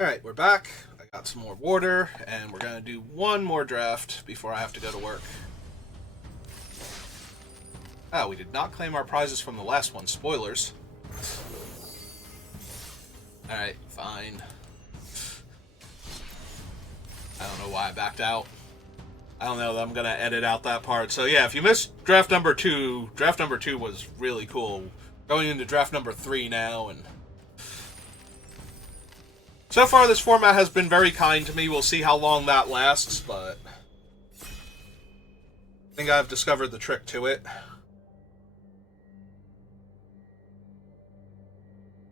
Alright, we're back. I got some more water, and we're going to do one more draft before I have to go to work. Oh, we did not claim our prizes from the last one. Spoilers. Alright, fine. I don't know why I backed out. I don't know that I'm going to edit out that part. So yeah, if you missed draft number 2, draft number 2 was really cool. Going into draft number 3 now, and so far this format has been very kind to me. We'll see how long that lasts, but I think I've discovered the trick to it.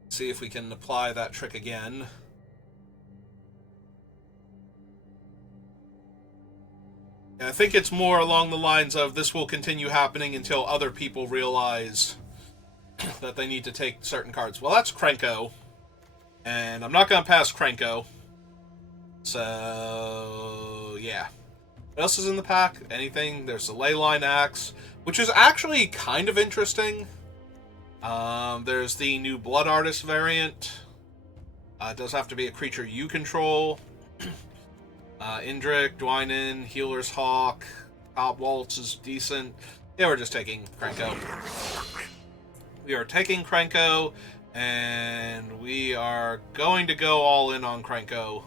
See if we can apply that trick again. I think it's more along the lines of this will continue happening until other people realize that they need to take certain cards. Well, that's Krenko, and I'm not going to pass Krenko. So, yeah. What else is in the pack? Anything? There's the Leyline Axe, which is actually kind of interesting. There's the new Blood Artist variant. It does have to be a creature you control. Indrik, Dwynen, Healer's Hawk, Top Waltz is decent. Yeah, we're just taking Krenko. We are taking Krenko, and we are going to go all in on Krenko,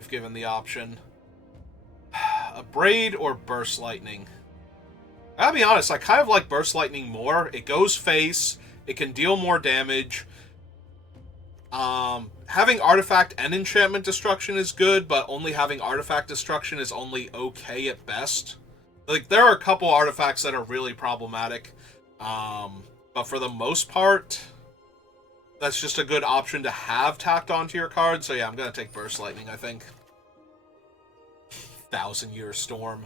if given the option. A Braid or Burst Lightning? I'll be honest, I kind of like Burst Lightning more. It goes face, it can deal more damage. Having Artifact and Enchantment Destruction is good, but only having Artifact Destruction is only okay at best. Like, there are a couple artifacts that are really problematic, but for the most part, that's just a good option to have tacked onto your card. So yeah, I'm going to take Burst Lightning, I think. 1,000-Year Storm.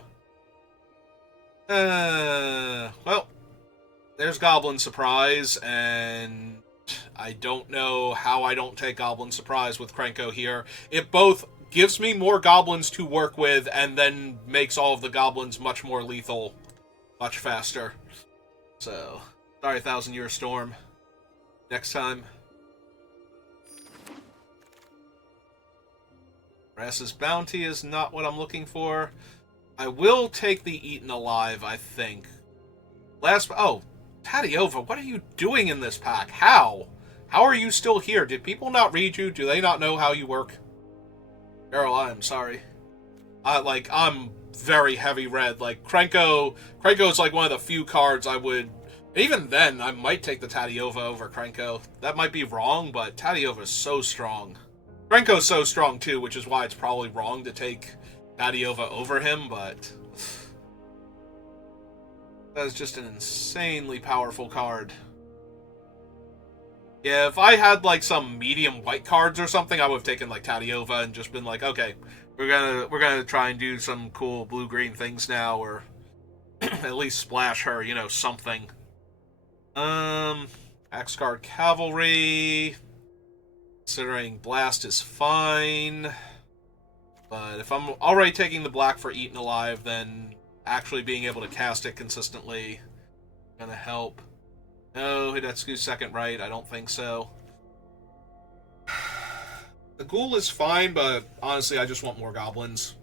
Well, there's Goblin Surprise, and I don't know how I don't take Goblin Surprise with Krenko here. It both gives me more goblins to work with and then makes all of the goblins much more lethal, much faster. So, sorry, 1,000-Year Storm. Next time. Brass's Bounty is not what I'm looking for. I will take the Eaten Alive, I think. Oh, Tadiova, what are you doing in this pack? How? How are you still here? Did people not read you? Do they not know how you work? Errol, I'm sorry. I'm very heavy red. Like, Krenko is like one of the few cards I would... Even then, I might take the Tadiova over Krenko. That might be wrong, but Tadiova is so strong. Krenko's so strong, too, which is why it's probably wrong to take Tadiova over him, but that is just an insanely powerful card. Yeah, if I had, like, some medium white cards or something, I would have taken, like, Tadiova and just been like, okay, we're gonna try and do some cool blue-green things now, or at least splash her, you know, something. Axgard Cavalry. Considering Blast is fine. But if I'm already taking the black for Eaten Alive, then actually being able to cast it consistently is gonna help. No, Hidetsugu's second right, I don't think so. The Ghoul is fine, but honestly, I just want more goblins.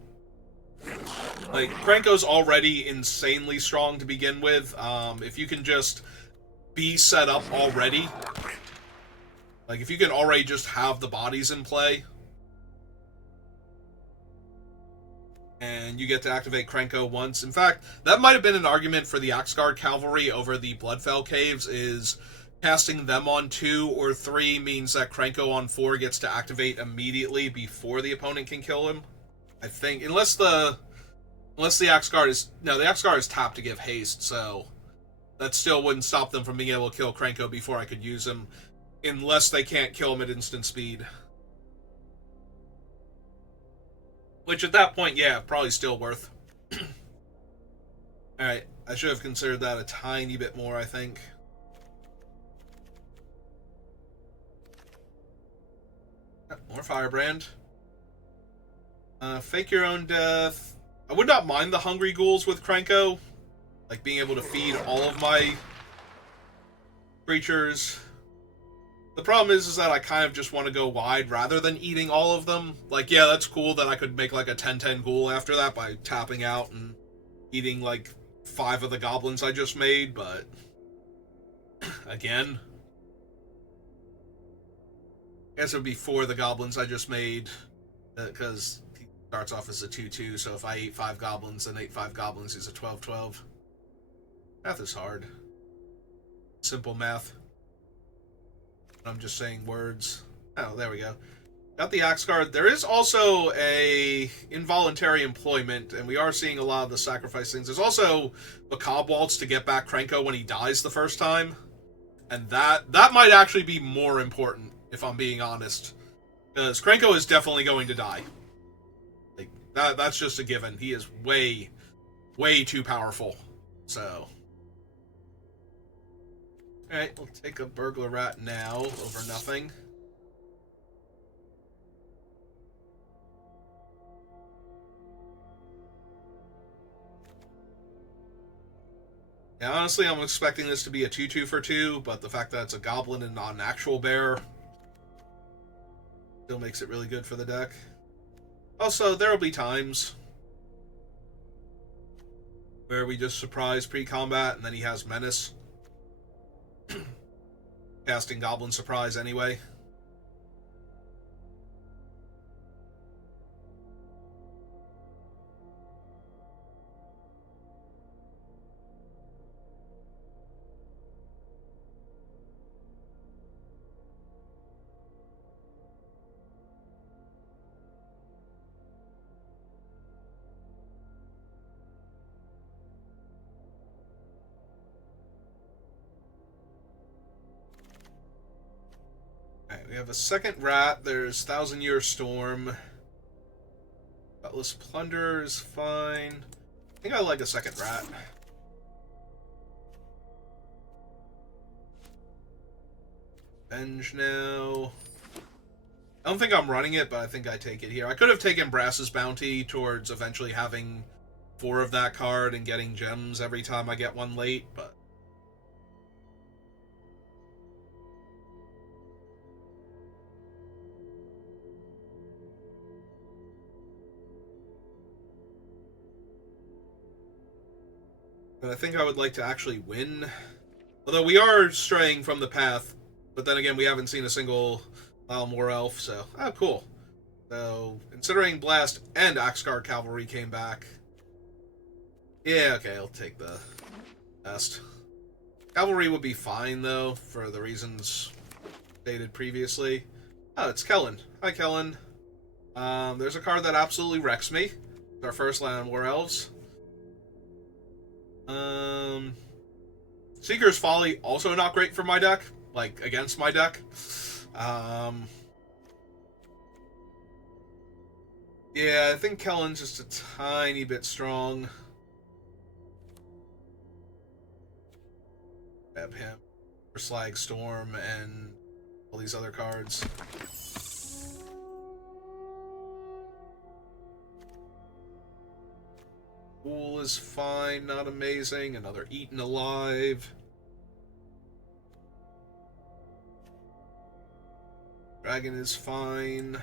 Like, Krenko's already insanely strong to begin with. If you can just be set up already, like, if you can already just have the bodies in play, and you get to activate Krenko once. In fact, that might have been an argument for the Axgard Cavalry over the Bloodfell Caves, is casting them on 2 or 3 means that Krenko on 4 gets to activate immediately before the opponent can kill him. I think, unless the Axgard is... No, the Axgard is tapped to give haste, so that still wouldn't stop them from being able to kill Krenko before I could use him, unless they can't kill him at instant speed. Which at that point, yeah, probably still worth. Alright, I should have considered that a tiny bit more, I think. More Firebrand. Fake Your Own Death. I would not mind the Hungry Ghouls with Krenko. Like, being able to feed all of my creatures. The problem is that I kind of just want to go wide rather than eating all of them. Like, yeah, that's cool that I could make like a 10-10 ghoul after that by tapping out and eating like 5 of the goblins I just made, but again, I guess it would be 4 of the goblins I just made, because he starts off as a 2-2, so if I ate 5 goblins, then ate 5 goblins, he's a 12-12. Math is hard. Simple math. I'm just saying words. Oh, there we go. Got the axe card. There is also a involuntary employment, and we are seeing a lot of the sacrifice things. There's also a cob waltz to get back Krenko when he dies the first time, and that might actually be more important, if I'm being honest, because Krenko is definitely going to die. Like that's just a given. He is way, way too powerful. So, all right, we'll take a burglar rat now over nothing. Yeah, honestly, I'm expecting this to be a 2-2 for 2, but the fact that it's a goblin and not an actual bear still makes it really good for the deck. Also, there will be times where we just surprise pre-combat and then he has menace. Casting Goblin Surprise anyway. Alright, we have a second rat. There's Thousand Year Storm. Cutlass Plunder is fine. I think I like a second rat. Venge now. I don't think I'm running it, but I think I take it here. I could have taken Brass's Bounty towards eventually having 4 of that card and getting gems every time I get one late, but I think I would like to actually win. Although we are straying from the path, but then again, we haven't seen a single War Elf, so... Oh, cool. So, considering Blast and Axguard Cavalry came back... Yeah, okay, I'll take the best. Cavalry would be fine, though, for the reasons stated previously. Oh, it's Kellen. Hi, Kellen. There's a card that absolutely wrecks me. It's our first land War Elves. Seeker's Folly, also not great for my deck. Like, against my deck. Yeah, I think Kellen's just a tiny bit strong. Grab him for Slag Storm and all these other cards. Ghoul is fine, not amazing. Another Eaten Alive. Dragon is fine. I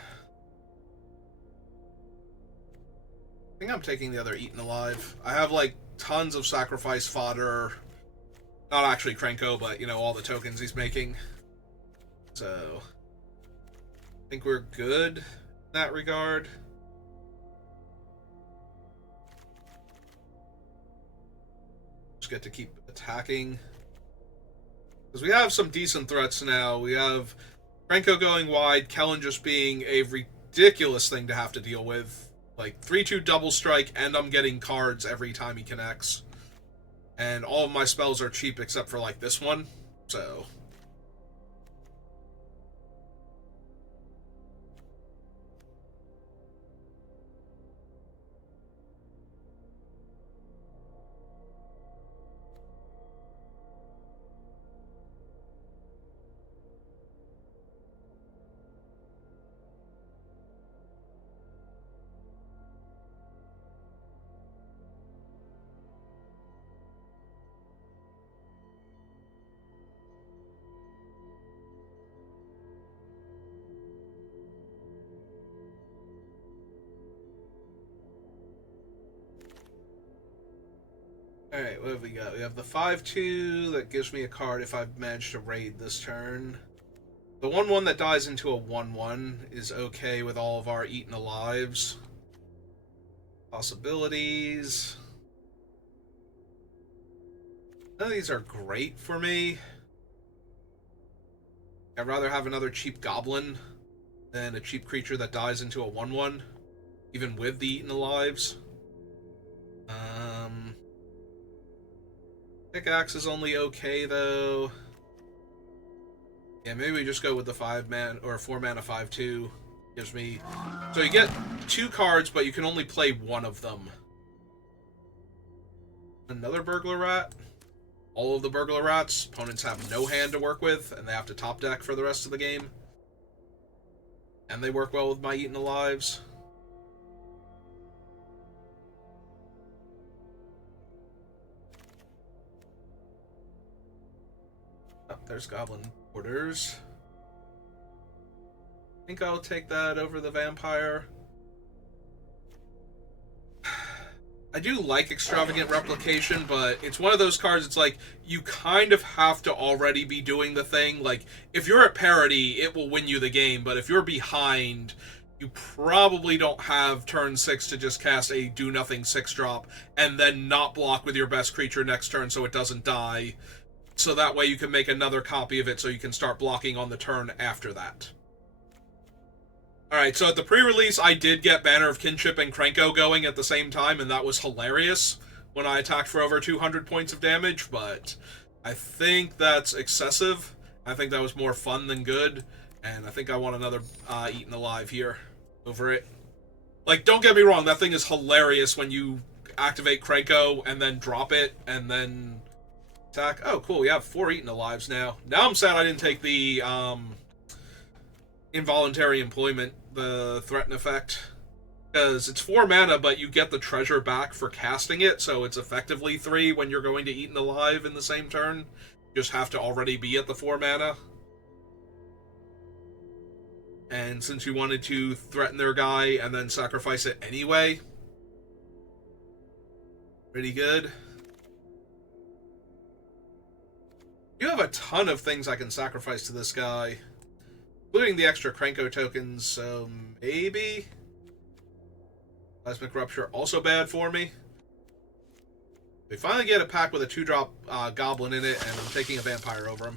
think I'm taking the other Eaten Alive. I have, like, tons of sacrifice fodder. Not actually Krenko, but, you know, all the tokens he's making. So, I think we're good in that regard. Just get to keep attacking. Because we have some decent threats now. We have Krenko going wide, Kellen just being a ridiculous thing to have to deal with. Like, 3-2 double strike, and I'm getting cards every time he connects. And all of my spells are cheap except for, like, this one. So... Alright, what have we got? We have the 5-2 that gives me a card if I've managed to raid this turn. The 1-1 that dies into a 1-1 is okay with all of our eaten alives. Possibilities. None of these are great for me. I'd rather have another cheap goblin than a cheap creature that dies into a 1-1, even with the eaten alives. Pickaxe is only okay, though. Yeah, maybe we just go with the 5-man or 4-mana 5-2. Gives me... So you get 2 cards, but you can only play one of them. Another Burglar Rat. All of the Burglar Rats, opponents have no hand to work with, and they have to top deck for the rest of the game. And they work well with my Eaten Alives. Oh, there's Goblin Orders. I think I'll take that over the Vampire. I do like Extravagant Replication, but it's one of those cards, it's like, you kind of have to already be doing the thing. Like, if you're at parity, it will win you the game, but if you're behind, you probably don't have turn 6 to just cast a do-nothing 6-drop, and then not block with your best creature next turn so it doesn't die. So that way you can make another copy of it so you can start blocking on the turn after that. Alright, so at the pre-release, I did get Banner of Kinship and Krenko going at the same time, and that was hilarious when I attacked for over 200 points of damage, but I think that's excessive. I think that was more fun than good, and I think I want another Eaten Alive here over it. Like, don't get me wrong, that thing is hilarious when you activate Krenko and then drop it, and then attack. Oh, cool, we have 4 Eaten Alives now. Now I'm sad I didn't take the, Involuntary Employment, the Threaten effect, because it's 4 mana, but you get the treasure back for casting it, so it's effectively 3 when you're going to Eaten Alive in the same turn. You just have to already be at the 4 mana. And since you wanted to threaten their guy and then sacrifice it anyway, pretty good. You have a ton of things I can sacrifice to this guy, including the extra Krenko tokens, so maybe Plasmic Rupture, also bad for me. We finally get a pack with a 2-drop Goblin in it, and I'm taking a Vampire over him.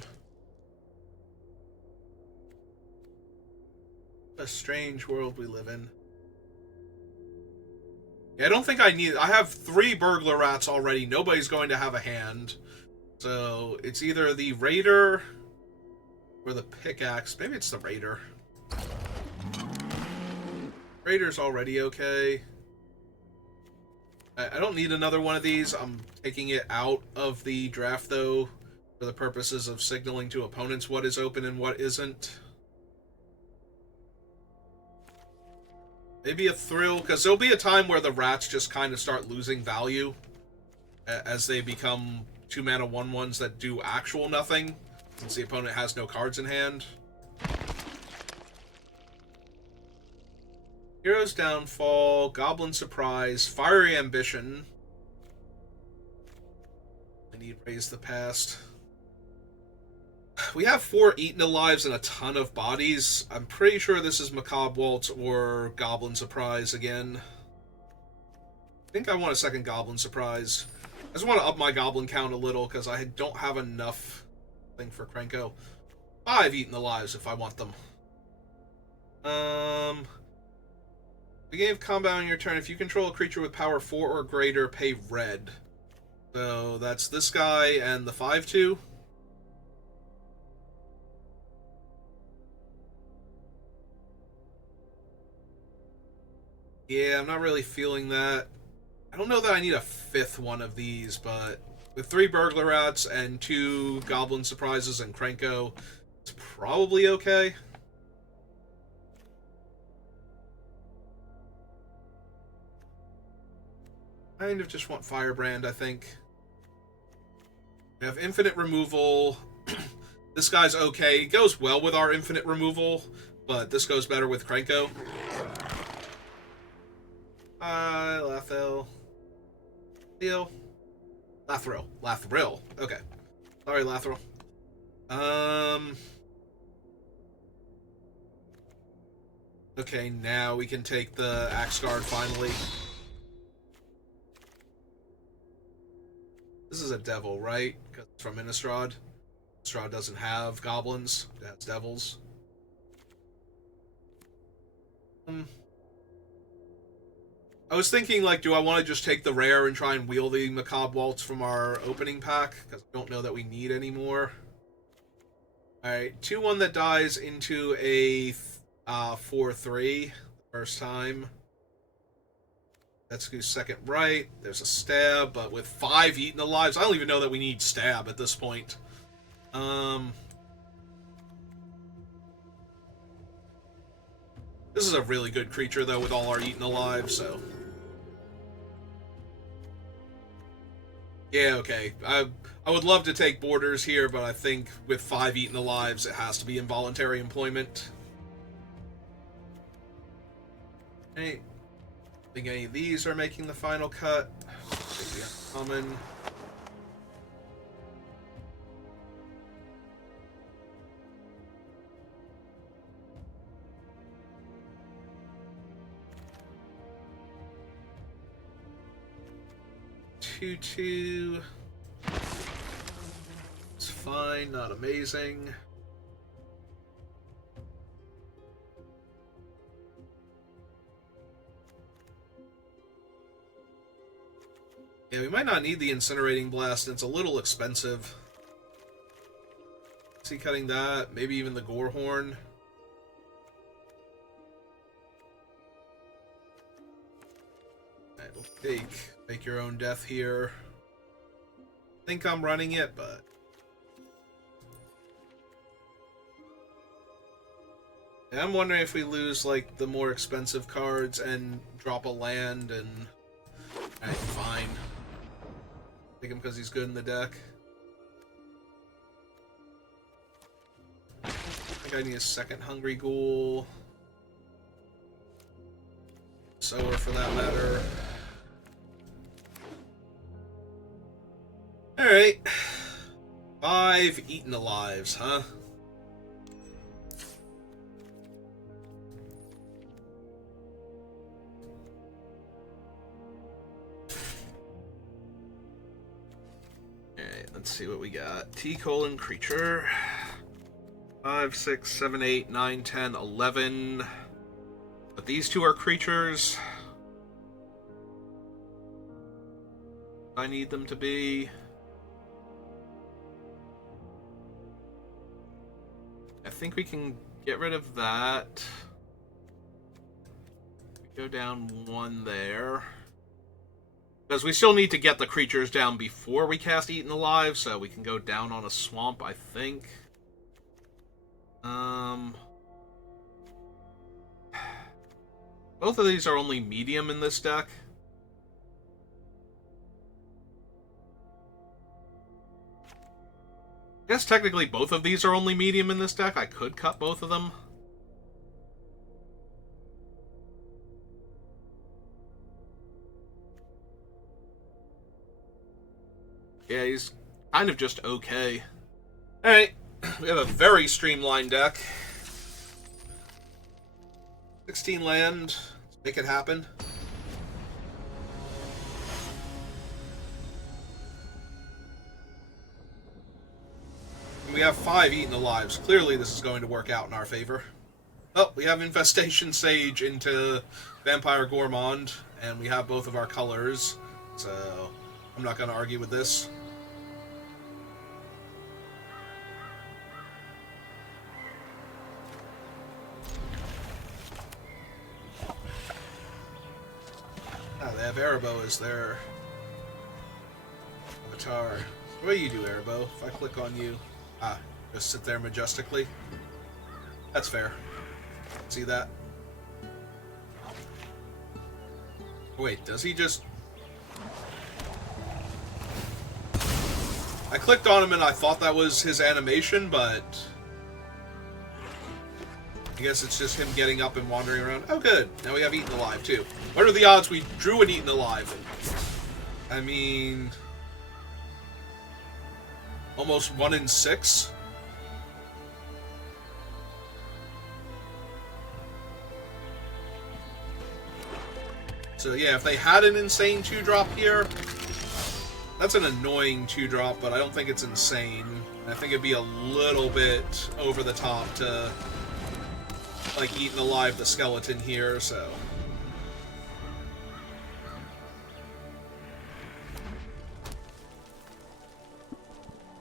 What a strange world we live in. Yeah, I don't think I need... I have 3 Burglar Rats already. Nobody's going to have a hand. So, it's either the Raider or the Pickaxe. Maybe it's the Raider. Raider's already okay. I don't need another one of these. I'm taking it out of the draft, though, for the purposes of signaling to opponents what is open and what isn't. Maybe a Thrill, because there'll be a time where the Rats just kind of start losing value as they become 2-mana 1-1s that do actual nothing, since the opponent has no cards in hand. Hero's Downfall, Goblin Surprise, Fiery Ambition. I need Raise the Past. We have 4 Eaten Alives and a ton of bodies. I'm pretty sure this is Macabre Waltz or Goblin Surprise again. I think I want a second Goblin Surprise. I just want to up my Goblin count a little because I don't have enough thing for Krenko. 5 Eaten Alives if I want them. Beginning of combat on your turn, if you control a creature with power 4 or greater, pay red. So that's this guy and the 5/2. Yeah, I'm not really feeling that. I don't know that I need a 5th one of these, but with 3 Burglar Rats and 2 Goblin Surprises and Krenko, it's probably okay. Kind of just want Firebrand, I think. We have infinite removal. This guy's okay. It goes well with our infinite removal, but this goes better with Krenko. Hi, Lathel. Deal. Lathril. Okay. Sorry, Lathril. Okay, now we can take the Axe Guard finally. This is a devil, right? Because it's from Innistrad. Innistrad doesn't have goblins. It has devils. I was thinking, like, do I want to just take the rare and try and wheel the Macabre Waltz from our opening pack? Because I don't know that we need any more. Alright, 2-1 that dies into a 4-3 the first time. Let's go second right. There's a stab, but with 5 eaten alives. I don't even know that we need stab at this point. This is a really good creature, though, with all our eaten alive, so... Yeah, okay. I would love to take Borders here, but I think with 5 eaten alives, it has to be involuntary employment. Okay. I think any of these are making the final cut. Take the uncommon. Two. It's fine, not amazing. Yeah, we might not need the Incinerating Blast, and it's a little expensive. See, cutting that, maybe even the Gorehorn. Alright, we'll make your own death here. I think I'm running it, but... Yeah, I'm wondering if we lose, like, the more expensive cards and drop a land and... Alright, fine. Take him because he's good in the deck. I think I need a second Hungry Ghoul. Sower, for that matter. Alright. 5 eaten alives, huh? Let's see what we got. T-colon creature. 5, 6, 7, 8, 9, 10, 11. But these two are creatures. I need them to be. I think we can get rid of that. Go down 1 there. Because we still need to get the creatures down before we cast Eaten Alive, so we can go down on a swamp, I think. Both of these are only medium in this deck. I guess technically both of these are only medium in this deck. I could cut both of them. Yeah, he's kind of just okay. Alright, we have a very streamlined deck. 16 land, let's make it happen. And we have 5 eaten alives. Clearly this is going to work out in our favor. Oh, we have Infestation Sage into Vampire Gourmand, and we have both of our colors, so I'm not going to argue with this. They have Erebos as their avatar. What do you do, Erebos? If I click on you, just sit there majestically. That's fair. See that? Wait, does he just... I clicked on him and I thought that was his animation, but... I guess it's just him getting up and wandering around. Oh, good. Now we have Eaten Alive, too. What are the odds we drew an Eaten Alive? I mean... Almost 1 in 6. So yeah, if they had an insane 2-drop here, that's an annoying 2-drop, but I don't think it's insane. I think it'd be a little bit over the top to, like, eaten alive the skeleton here, so...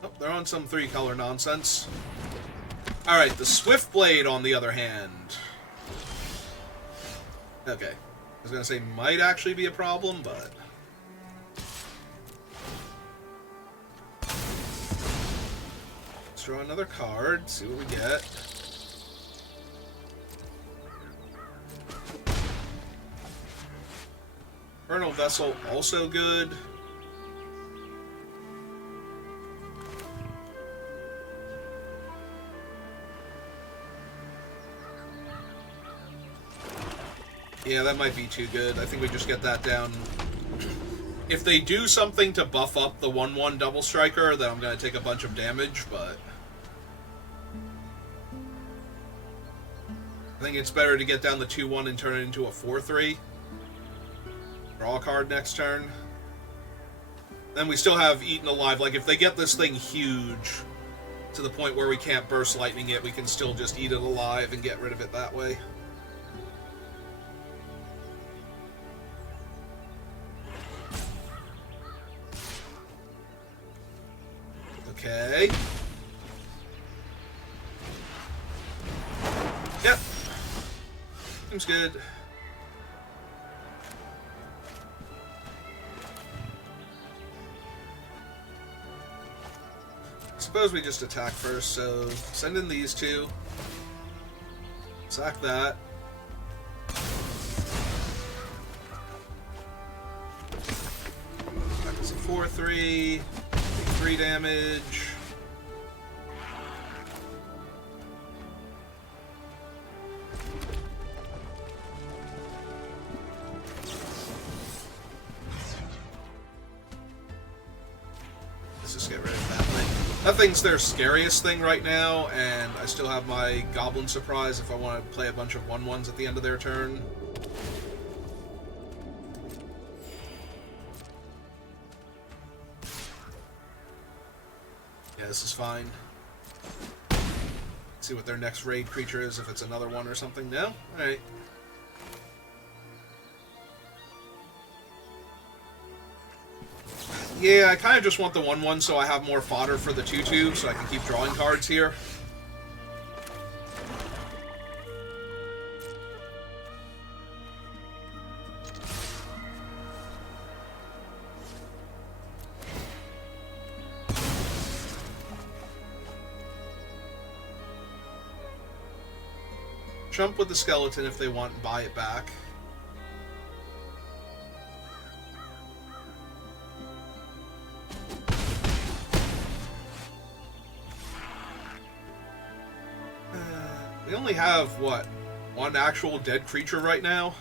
Oh, they're on some 3-color nonsense. Alright, the Swift Blade, on the other hand. Okay. I was gonna say might actually be a problem, but... Let's draw another card, see what we get. Infernal Vessel, also good. Yeah, that might be too good. I think we just get that down. If they do something to buff up the 1/1 Double Striker, then I'm going to take a bunch of damage, but... I think it's better to get down the 2/1 and turn it into a 4/3. Draw a card next turn. Then we still have Eaten Alive. Like, if they get this thing huge, to the point where we can't Burst Lightning it, we can still just eat it alive and get rid of it that way. Okay. Yep. Seems good. Suppose we just attack first, so send in these two. Sack that. That is a 4/3. 3 damage. Let's just get rid of that thing. That thing's their scariest thing right now, and I still have my Goblin Surprise if I want to play a bunch of 1/1s at the end of their turn. Yeah, this is fine. See what their next raid creature is, if it's another one or something. No? Alright. Yeah, I kind of just want the 1/1 so I have more fodder for the 2/2, so I can keep drawing cards here. Jump with the skeleton if they want and buy it back. We only have, what, one actual dead creature right now?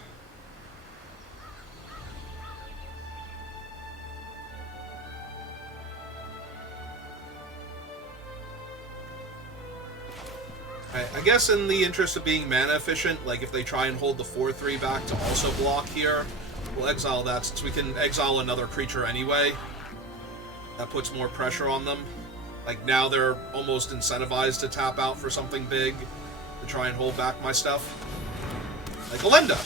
I guess in the interest of being mana efficient, like if they try and hold the 4/3 back to also block here, we'll exile that since we can exile another creature anyway. That puts more pressure on them. Like now they're almost incentivized to tap out for something big to try and hold back my stuff. Like Alenda,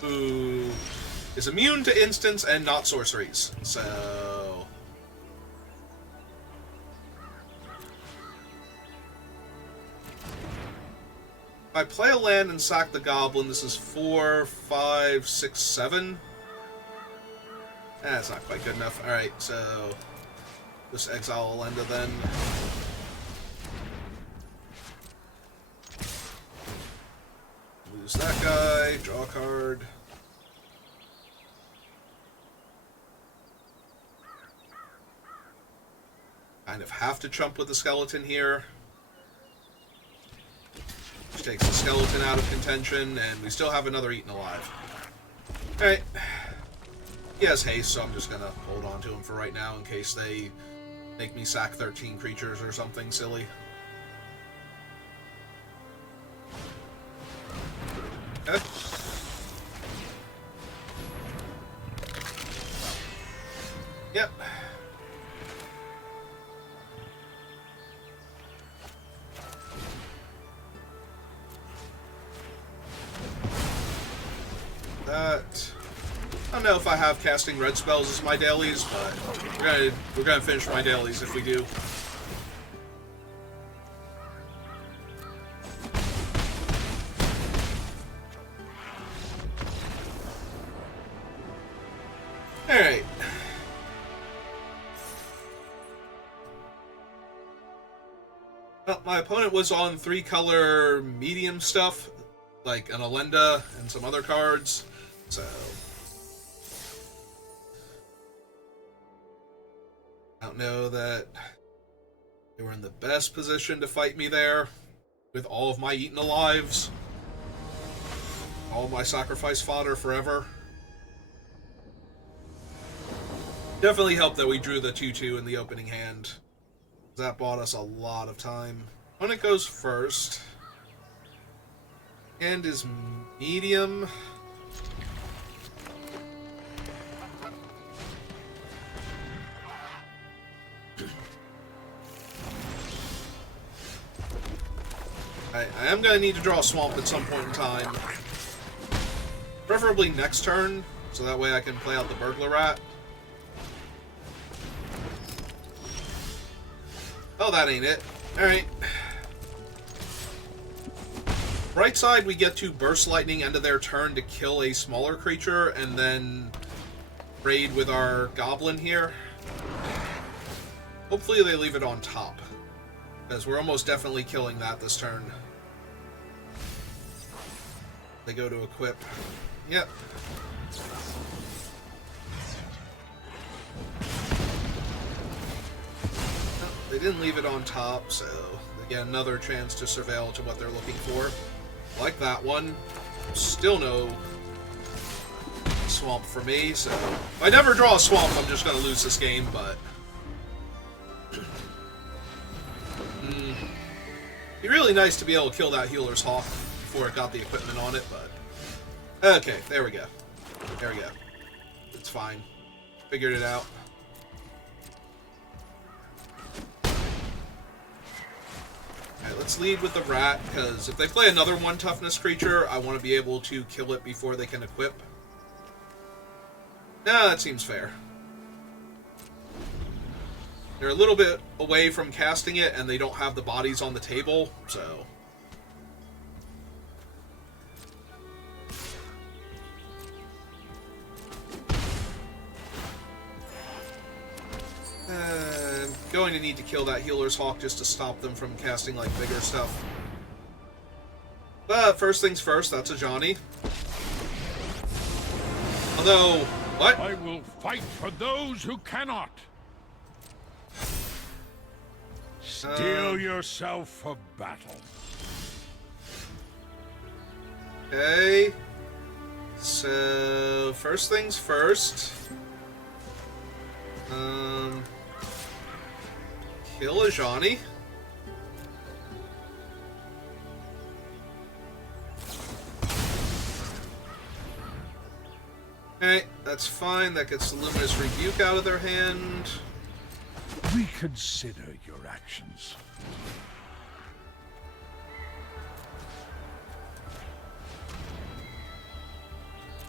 who is immune to instants and not sorceries. So... if I play a land and sack the goblin, this is 4, 5, 6, 7. That's not quite good enough. Alright, so just exile Alenda then. Lose that guy, draw a card. Kind of have to chump with the skeleton here. Which takes the skeleton out of contention, and we still have another Eaten Alive. Alright. He has haste, so I'm just gonna hold on to him for right now in case they make me sack 13 creatures or something silly. Okay. Yep. That... I don't know if I have casting red spells as my dailies, but we're gonna finish my dailies if we do. Alright. Well, my opponent was on 3-color medium stuff, like an Alenda and some other cards, so... I don't know that they were in the best position to fight me there, with all of my Eaten Alives, all of my sacrifice fodder forever. Definitely helped that we drew the 2-2 in the opening hand. That bought us a lot of time. Opponent goes first. Hand is medium. I am going to need to draw a swamp at some point in time. Preferably next turn, so that way I can play out the Burglar Rat. Oh, that ain't it. Alright. Right side, we get to Burst Lightning end of their turn to kill a smaller creature, and then raid with our Goblin here. Hopefully they leave it on top, because we're almost definitely killing that this turn. They go to equip. Yep. They didn't leave it on top, so they get another chance to surveil to what they're looking for. Like that one. Still no swamp for me, so if I never draw a swamp, I'm just going to lose this game, but... It'd be really nice to be able to kill that Healer's Hawk before it got the equipment on it, but... Okay, there we go. There we go. It's fine. Figured it out. Alright, let's lead with the rat, because if they play another 1 toughness creature, I want to be able to kill it before they can equip. Nah, that seems fair. They're a little bit away from casting it, and they don't have the bodies on the table, so... I'm going to need to kill that Healer's Hawk just to stop them from casting, like, bigger stuff. But first things first, that's a Johnny. Although, what? I will fight for those who cannot. Steel yourself for battle. Okay. So, first things first. Kill a Johnny. Okay, that's fine. That gets the Luminous Rebuke out of their hand. Reconsider your actions.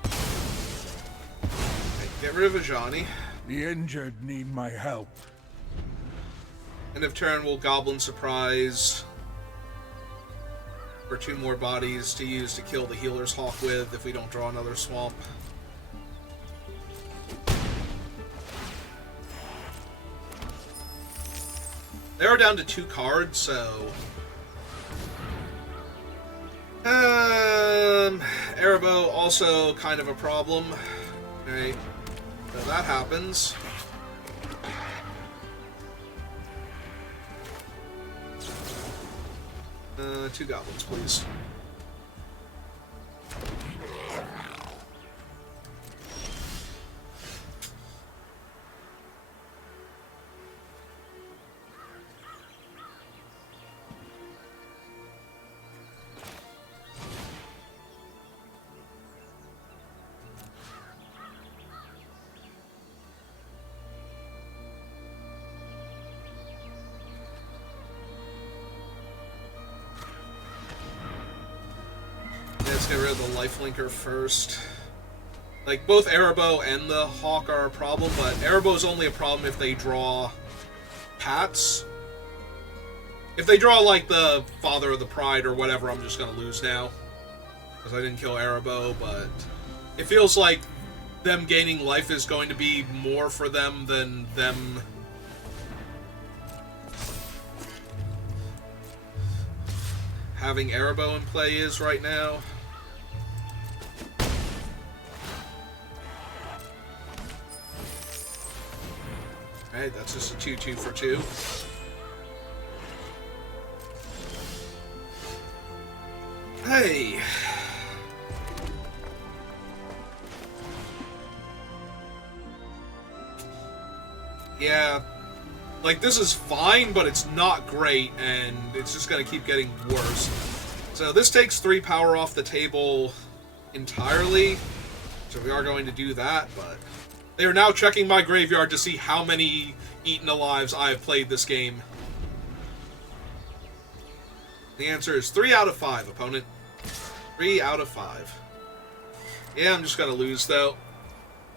Okay, get rid of a Johnny. The injured need my help. End of turn, we'll Goblin Surprise for 2 more bodies to use to kill the Healer's Hawk with if we don't draw another swamp. They are down to 2 cards, so... Erebos also kind of a problem. Alright, so that happens. 2 goblins, please. Let's get rid of the lifelinker first. Like, both Erebos and the Hawk are a problem, but Erebos is only a problem if they draw Pats. If they draw, like, the Father of the Pride or whatever, I'm just gonna lose now. Because I didn't kill Erebos, but it feels like them gaining life is going to be more for them than them having Erebos in play is right now. Alright, that's just a 2-2 for 2. Hey! Yeah, like, this is fine, but it's not great, and it's just gonna keep getting worse. So this takes 3 power off the table entirely, so we are going to do that, but they are now checking my graveyard to see how many Eaten Alives I have played this game. The answer is 3 out of 5, opponent. 3 out of 5. Yeah, I'm just gonna lose, though.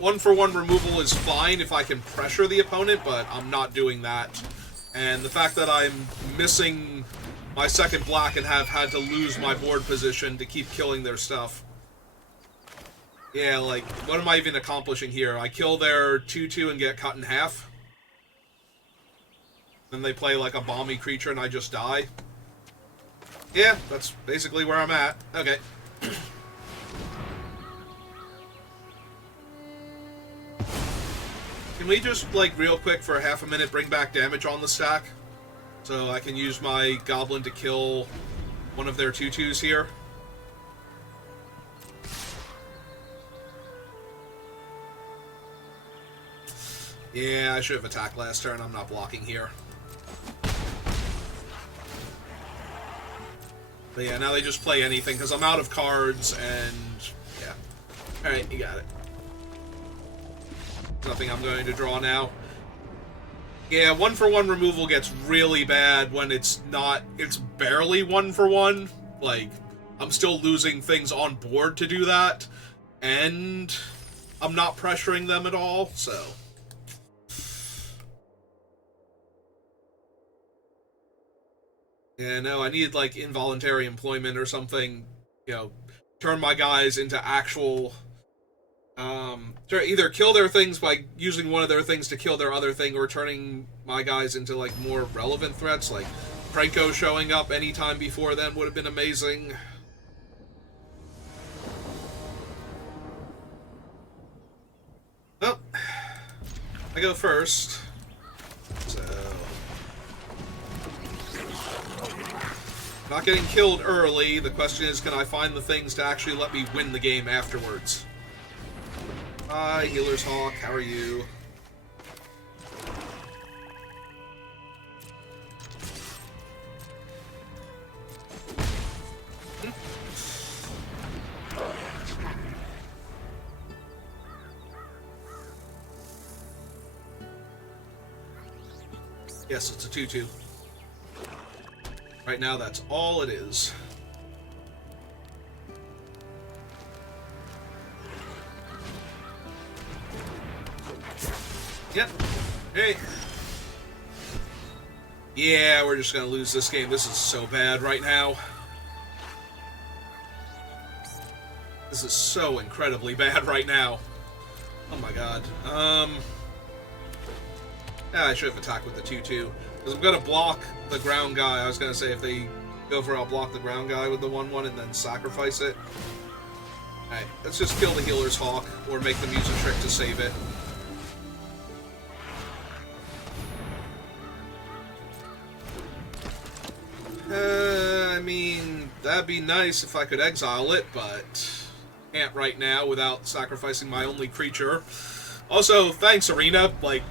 1-for-1 removal is fine if I can pressure the opponent, but I'm not doing that. And the fact that I'm missing my second black and have had to lose my board position to keep killing their stuff. Yeah, like, what am I even accomplishing here? I kill their 2-2 and get cut in half. Then they play like a bomby creature and I just die. Yeah, that's basically where I'm at. Okay. Can we just, like, real quick for half a minute bring back damage on the stack? So I can use my goblin to kill one of their 2-2s here? Yeah, I should have attacked last turn. I'm not blocking here. But yeah, now they just play anything because I'm out of cards and yeah. Alright, you got it. Nothing I'm going to draw now. Yeah, 1-for-1 removal gets really bad when it's not, it's barely 1-for-1. Like, I'm still losing things on board to do that, and I'm not pressuring them at all, so. Yeah, no, I need, like, involuntary employment or something, you know, turn my guys into actual, either kill their things by using one of their things to kill their other thing, or turning my guys into, like, more relevant threats, like Franco showing up anytime before then would have been amazing. Well, I go first, so... Not getting killed early. The question is, can I find the things to actually let me win the game afterwards? Hi, Healer's Hawk. How are you? Yes, it's a 2-2. Right now, that's all it is. Yep. Hey. Yeah, we're just gonna lose this game. This is so bad right now. This is so incredibly bad right now. Oh my god. Yeah, I should have attacked with the 2-2. Because I'm gonna block the ground guy. I was gonna say if they go for it, I'll block the ground guy with the 1-1 and then sacrifice it. Alright, let's just kill the Healer's Hawk, or make them use a trick to save it. I mean, that'd be nice if I could exile it, but can't right now without sacrificing my only creature. Also, thanks, Arena. Like,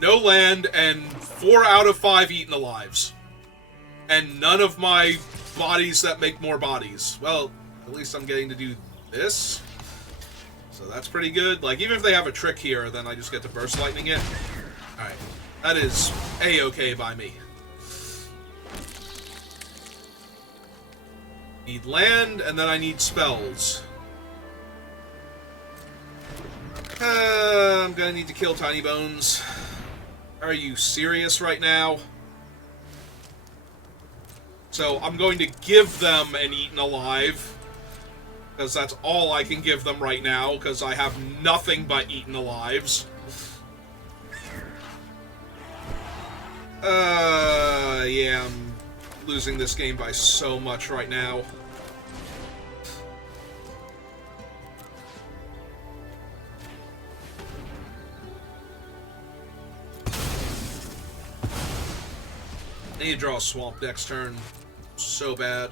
no land and 4 out of 5 Eaten Alives. And none of my bodies that make more bodies. Well, at least I'm getting to do this. So that's pretty good. Like, even if they have a trick here, then I just get to Burst Lightning it. Alright. That is A-okay by me. Need land, and then I need spells. I'm gonna need to kill Tiny Bones. Are you serious right now? So I'm going to give them an Eaten Alive, because that's all I can give them right now, because I have nothing but Eaten Alives. Yeah, I'm losing this game by so much right now. I need to draw a swamp next turn. So bad.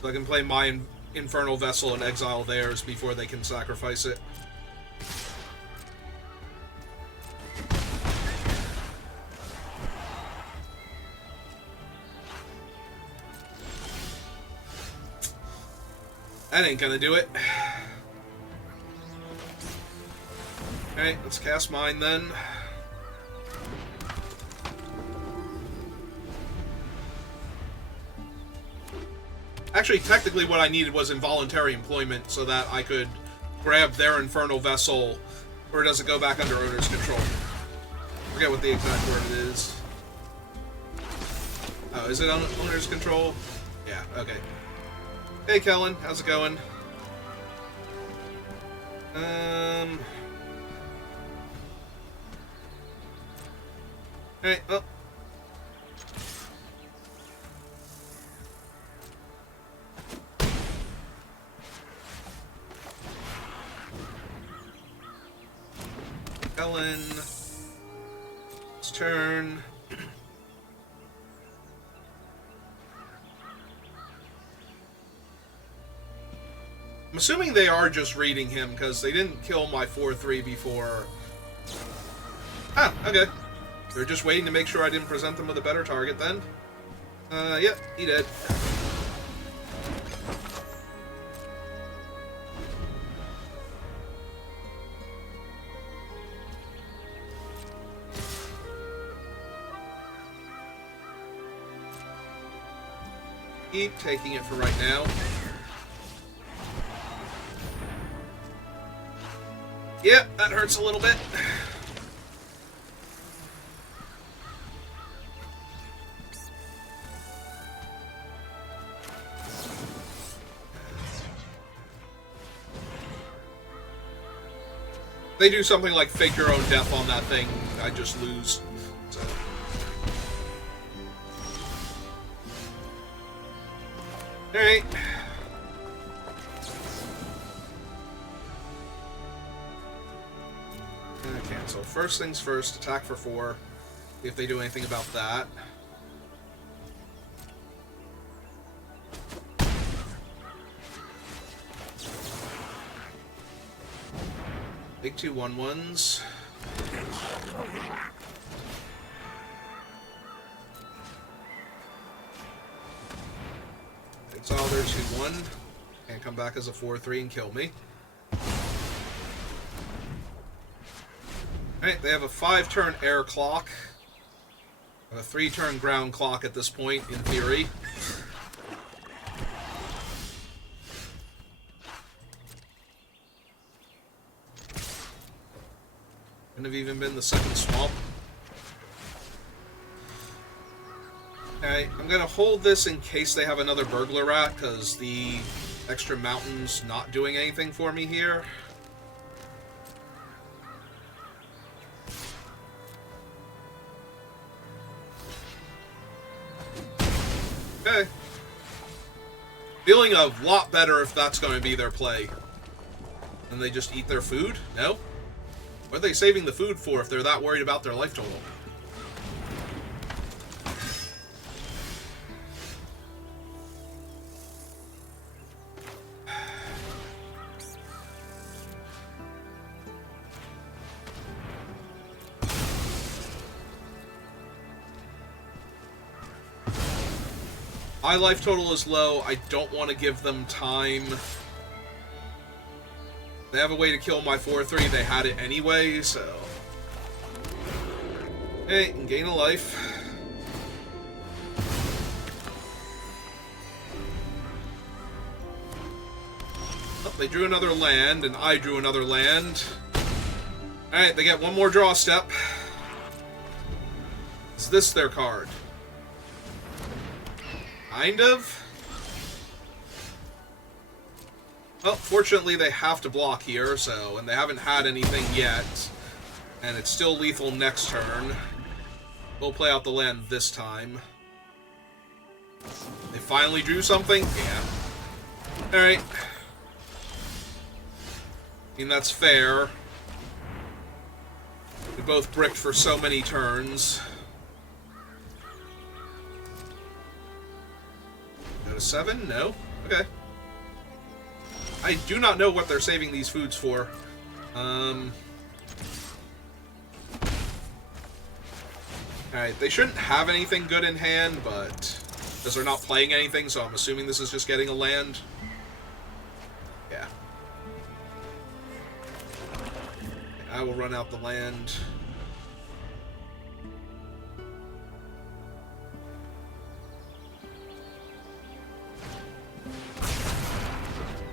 So I can play my Infernal Vessel and exile theirs before they can sacrifice it. That ain't gonna do it. Alright, let's cast mine then. Actually, technically what I needed was involuntary employment so that I could grab their Infernal Vessel, or does it go back under owner's control? I forget what the exact word it is. Oh, is it on owner's control? Yeah, okay. Hey, Kellen, how's it going? Alright, well. Kellen. It's turn. I'm assuming they are just reading him, because they didn't kill my 4-3 before. Ah, okay. They're just waiting to make sure I didn't present them with a better target then. Yep, he did. Keep taking it for right now. Yeah, that hurts a little bit. They do something like fake your own death on that thing, I just lose. So. Alright. Cancel. First things first, attack for 4. See if they do anything about that. Big 2 1/1s. Exile their 2/1. Can't come back as a 4/3 and kill me. Alright, they have a 5-turn air clock. And a 3-turn ground clock at this point, in theory. Couldn't have even been the second swamp. Okay, I'm gonna hold this in case they have another burglar rat, because the extra mountain's not doing anything for me here. Okay. Feeling a lot better if that's going to be their play. And they just eat their food? No? What are they saving the food for if they're that worried about their life total? My life total is low. I don't want to give them time. They have a way to kill my 4/3. They had it anyway, so... Hey, and gain a life. they drew another land, and I drew another land. Alright, they get one more draw step. Is this their card? Kind of. Well, fortunately they have to block here, so, and they haven't had anything yet. And it's still lethal next turn. We'll play out the land this time. They finally drew something? Yeah. Alright. I mean, that's fair. We both bricked for so many turns. Go to 7? No? Okay. I do not know what they're saving these foods for. Alright, they shouldn't have anything good in hand, but... because they're not playing anything, so I'm assuming this is just getting a land. Yeah. I will run out the land.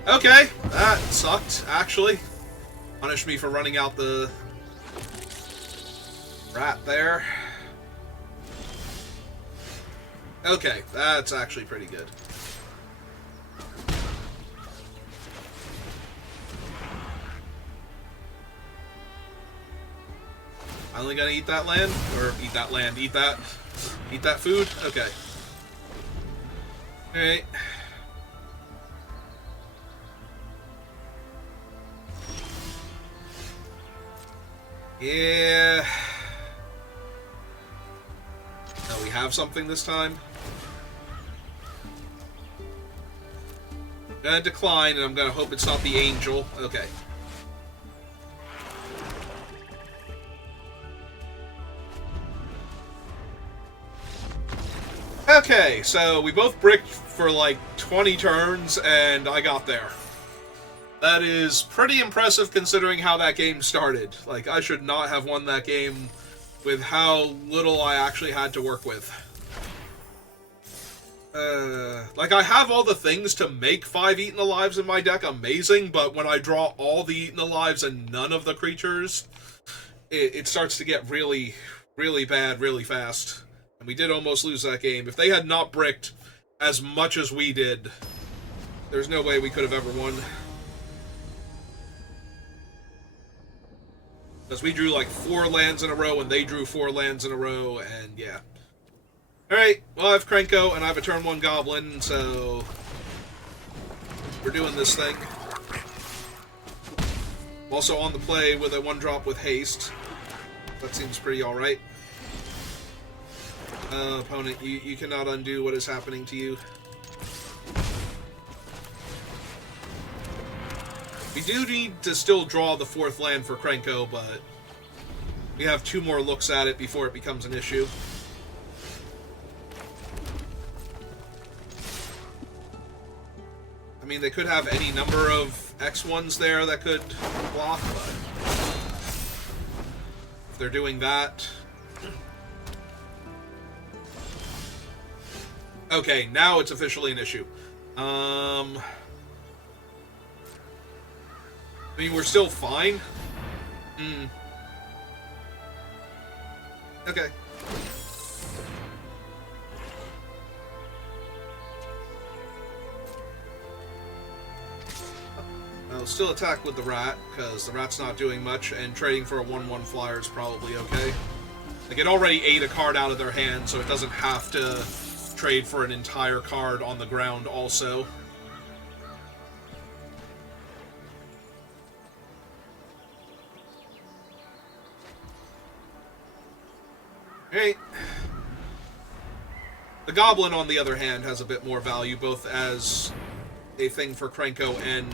Okay, that sucked, actually. Punish me for running out the rat there. Okay, that's actually pretty good. Finally gonna eat that land? Or eat that land, eat that food? Okay. Alright. Yeah. Now we have something this time. I'm gonna decline, and I'm gonna hope it's not the angel. Okay. Okay, so we both bricked for like 20 turns, and I got there. That is pretty impressive considering how that game started. Like, I should not have won that game with how little I actually had to work with. Like, I have all the things to make 5 Eaten Alives in my deck amazing, but when I draw all the Eaten Alives and none of the creatures, it starts to get really, really bad really fast. And we did almost lose that game. If they had not bricked as much as we did, there's no way we could have ever won. Because we drew like 4 lands in a row, and they drew 4 lands in a row, and yeah. Alright, well, I have Krenko, and I have a turn 1 Goblin, so... we're doing this thing. Also on the play with a 1-drop with haste. That seems pretty alright. Opponent, you cannot undo what is happening to you. We do need to still draw the 4th land for Krenko, but we have 2 more looks at it before it becomes an issue. I mean, they could have any number of X1s there that could block, but if they're doing that... Okay, now it's officially an issue. I mean, we're still fine. Okay. I'll still attack with the rat, because the rat's not doing much, and trading for a 1/1 flyer is probably okay. Like, it already ate a card out of their hand, so it doesn't have to trade for an entire card on the ground also. Hey. The Goblin, on the other hand, has a bit more value, both as a thing for Krenko and...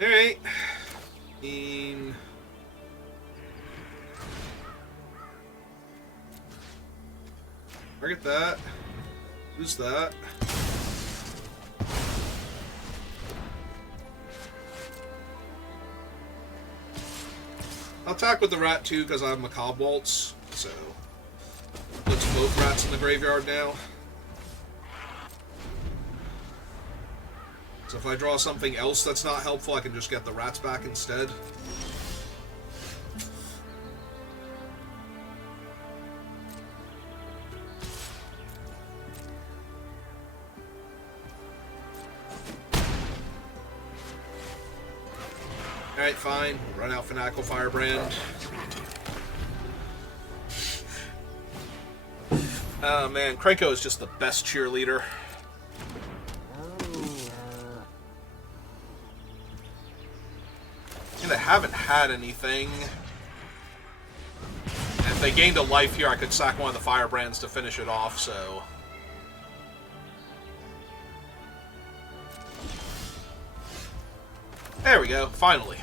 Alright. Target that. Who's that? I'll attack with the rat too, because I have Macabre Waltz, so puts both rats in the graveyard now. So if I draw something else that's not helpful, I can just get the rats back instead. Alright, fine. Run out Fanatical Firebrand. Oh man, Krenko is just the best cheerleader. And I haven't had anything. And if they gained a life here, I could sack one of the Firebrands to finish it off, so... There we go, finally.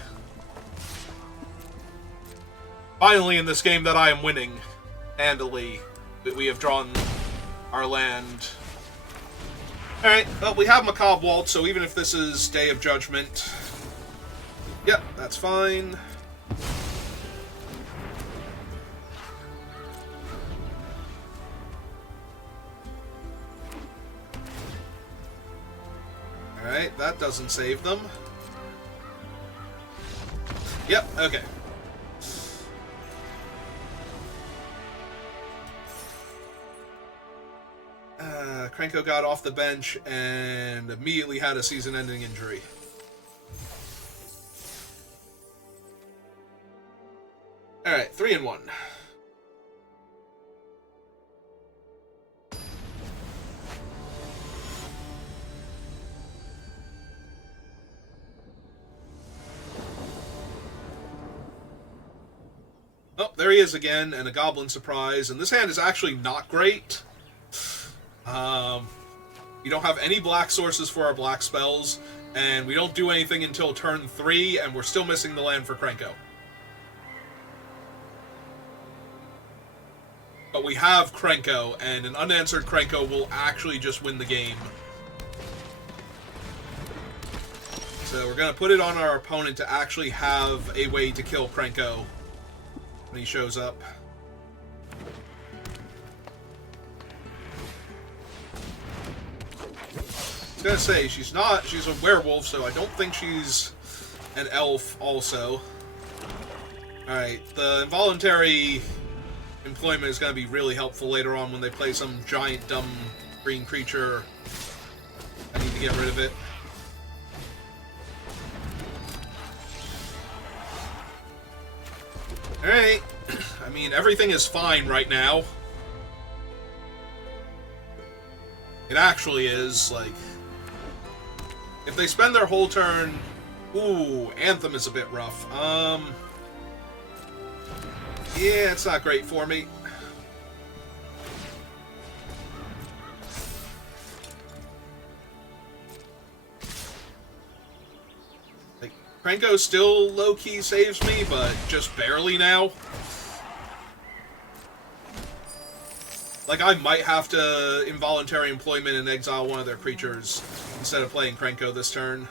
Finally in this game that I am winning. Handily. We have drawn our land. Alright, well, we have Macabre Waltz, so even if this is Day of Judgment... Yep, that's fine. Alright, that doesn't save them. Yep, okay. Krenko got off the bench and immediately had a season-ending injury. Alright, 3-1. Oh, there he is again, and a Goblin Surprise. And this hand is actually not great. We don't have any black sources for our black spells, and we don't do anything until turn 3, and we're still missing the land for Krenko. But we have Krenko, and an unanswered Krenko will actually just win the game. So we're going to put it on our opponent to actually have a way to kill Krenko when he shows up. I was gonna say, she's a werewolf, so I don't think she's an elf also. Alright, the involuntary employment is gonna be really helpful later on when they play some giant, dumb green creature. I need to get rid of it. Alright, I mean, everything is fine right now. It actually is, like... If they spend their whole turn... Ooh, Anthem is a bit rough. Yeah, it's not great for me. Like, Krenko still low-key saves me, but just barely now. Like, I might have to involuntary employment and exile one of their creatures instead of playing Krenko this turn.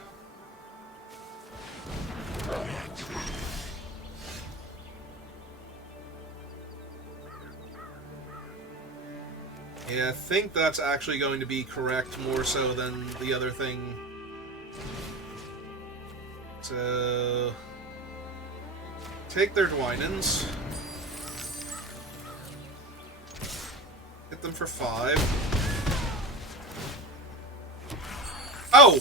Yeah, I think that's actually going to be correct more so than the other thing. So... Take their Dwynens. Hit them for 5. Oh!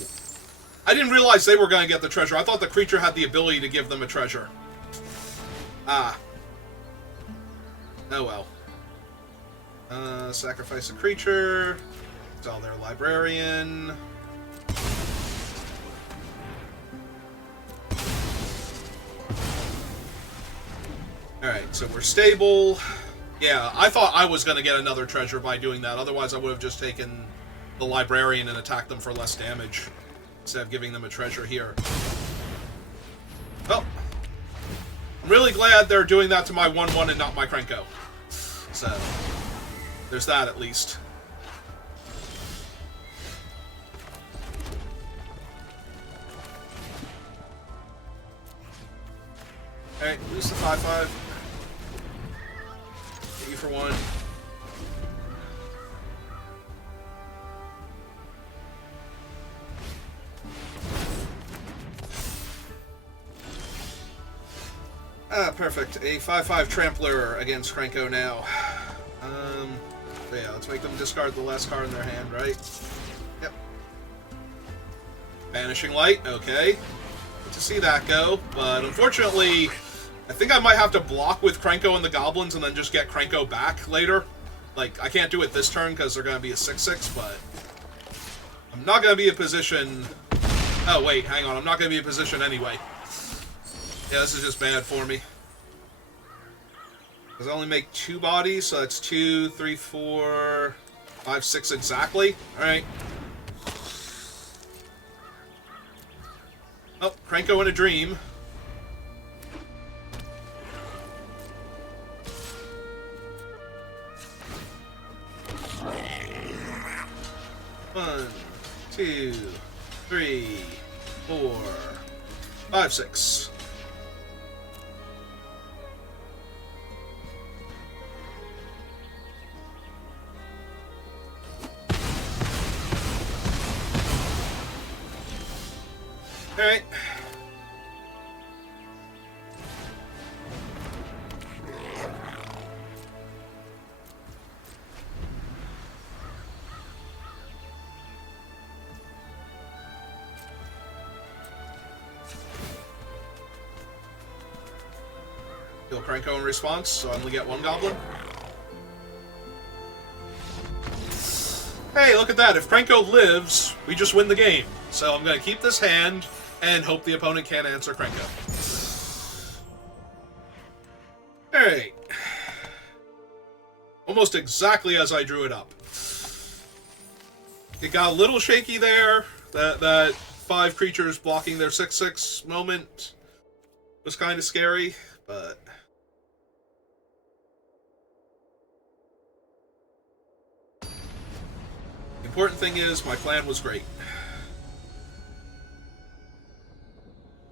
I didn't realize they were going to get the treasure. I thought the creature had the ability to give them a treasure. Ah. Oh well. Sacrifice a creature. Exile their librarian. Alright, so we're stable. Yeah, I thought I was going to get another treasure by doing that. Otherwise, I would have just taken the librarian and attacked them for less damage instead of giving them a treasure here. Well, I'm really glad they're doing that to my 1-1 and not my Krenko. So, there's that at least. Alright, lose the 5-5. Hit you for 1. Ah, perfect. A 5/5 Trampler against Krenko now. So yeah, let's make them discard the last card in their hand, right? Yep. Vanishing Light, okay. Good to see that go, but unfortunately, I think I might have to block with Krenko and the Goblins and then just get Krenko back later. Like, I can't do it this turn because they're going to be a 6/6, but I'm not going to be in position... Oh, wait, hang on. I'm not going to be in position anyway. Yeah, this is just bad for me. Because I only make 2 bodies, so that's 2, 3, 4, 5, 6 exactly. Alright. Oh, Krenko in a dream. One, 2, 3, 4, 5, 6. Alright. Kill Krenko in response, so I only get 1 goblin. Hey, look at that. If Krenko lives, we just win the game. So I'm going to keep this hand and hope the opponent can't answer Krenko. Alright. Almost exactly as I drew it up. It got a little shaky there. That 5 creatures blocking their 6/6 moment was kind of scary, but... The important thing is, my plan was great.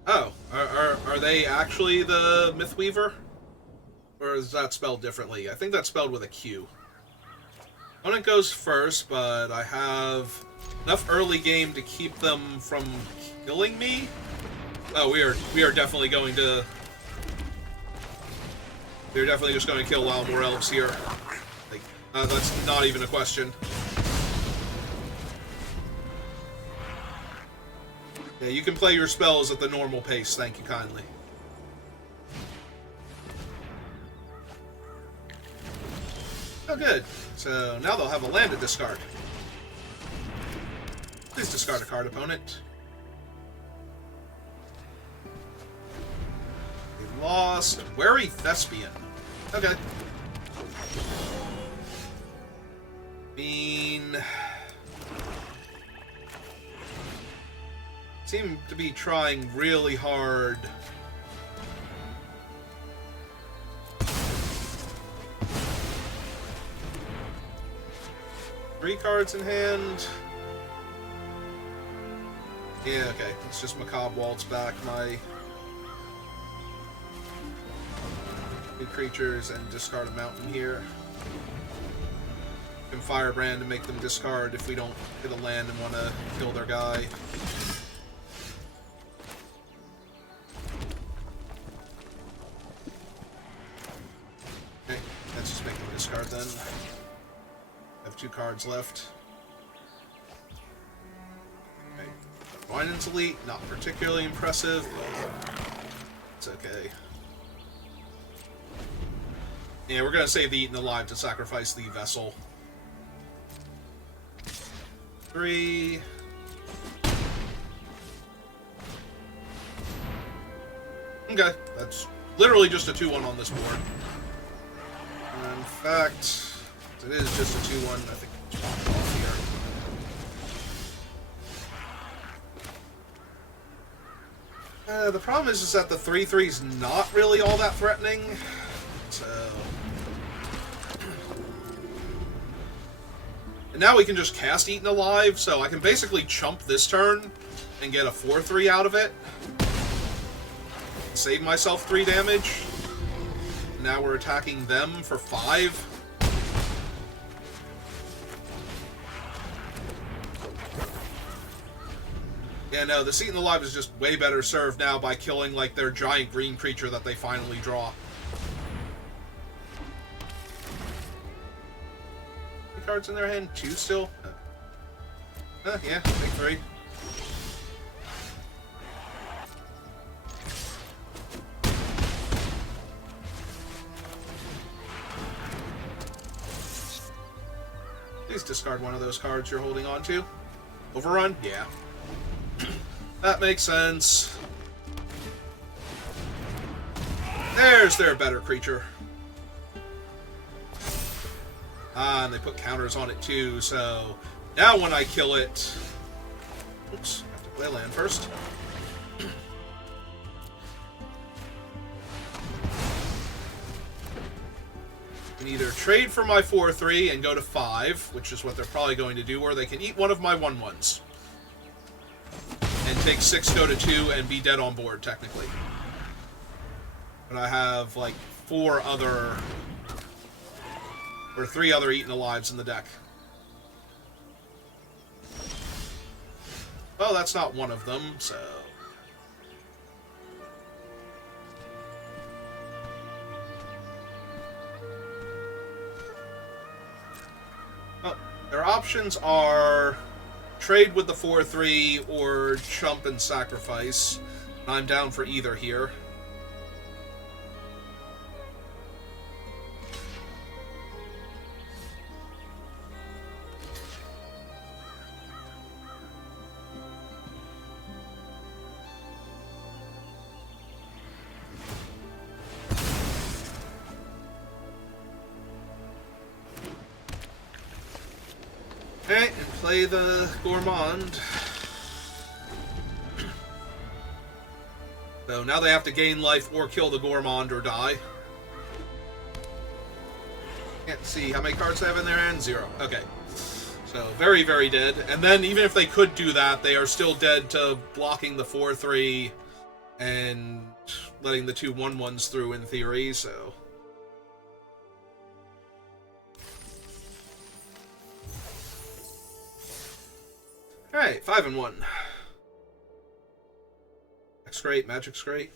Oh, are they actually the Mythweaver? Or is that spelled differently? I think that's spelled with a Q. Opponent goes first, but I have enough early game to keep them from killing me. Oh, we are definitely going to... We're definitely just going to kill a lot more elves here. Like, that's not even a question. Yeah, you can play your spells at the normal pace, thank you kindly. Oh, good. So now they'll have a land to discard. Please discard a card, opponent. They lost. Wary Thespian. Okay. Seem to be trying really hard. Three cards in hand. Yeah, okay. Let's just Macabre Waltz back my 2 creatures and discard a mountain here. And Firebrand to make them discard if we don't hit a land and want to kill their guy. Okay, let's just make them discard then. I have 2 cards left. Okay. Vinance Elite, not particularly impressive, but it's okay. Yeah, we're gonna save the Eaten Alive to sacrifice the Vessel. 3. Okay, that's literally just a 2/1 on this board. In fact, it is just a 2/1. I think it's off here. The problem is that the 3/3's not really all that threatening. So... And now we can just cast Eaten Alive, so I can basically chump this turn and get a 4/3 out of it. Save myself 3 damage. Now we're attacking them for 5. Yeah, no, this Eaten Alive is just way better served now by killing, like, their giant green creature that they finally draw. Any cards in their hand? 2 still? Yeah, take 3. Please discard one of those cards you're holding on to. Overrun? Yeah. That makes sense. There's their better creature. Ah, and they put counters on it too, so now when I kill it... Oops, I have to play land first. Can either trade for my 4/3 and go to 5, which is what they're probably going to do, or they can eat one of my 1/1s. And take 6, go to 2, and be dead on board, technically. But I have, like, 4 other... or 3 other Eaten Alives in the deck. Well, that's not one of them, so... Oh, their options are trade with the 4/3 or chump and sacrifice. I'm down for either here. Okay, and play the Gourmand. So now they have to gain life or kill the Gourmand or die. Can't see how many cards they have in their hand. 0. Okay. So very, very dead. And then even if they could do that, they are still dead to blocking the 4/3 and letting the 2 1/1s through in theory, so... Alright, 5 and 1. That's great, Magic's great.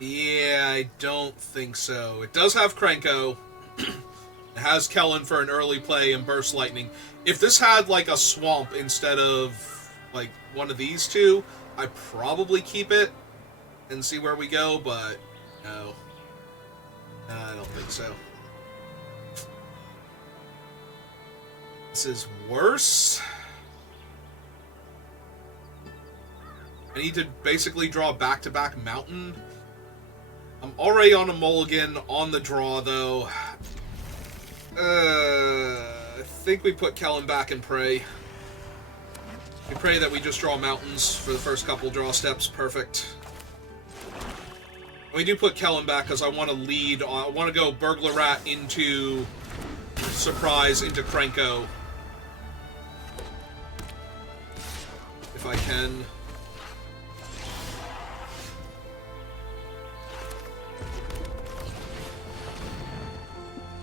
Yeah, I don't think so. It does have Krenko. It has Kellen for an early play and Burst Lightning. If this had, like, a Swamp instead of, like, one of these two, I'd probably keep it and see where we go, but no. I don't think so. This is worse. I need to basically draw back-to-back Mountain. I'm already on a mulligan on the draw, though. I think we put Kellen back and pray. We pray that we just draw mountains for the first couple draw steps. Perfect. We do put Kellen back because I want to lead. I want to go Burglar Rat into Surprise into Krenko. If I can.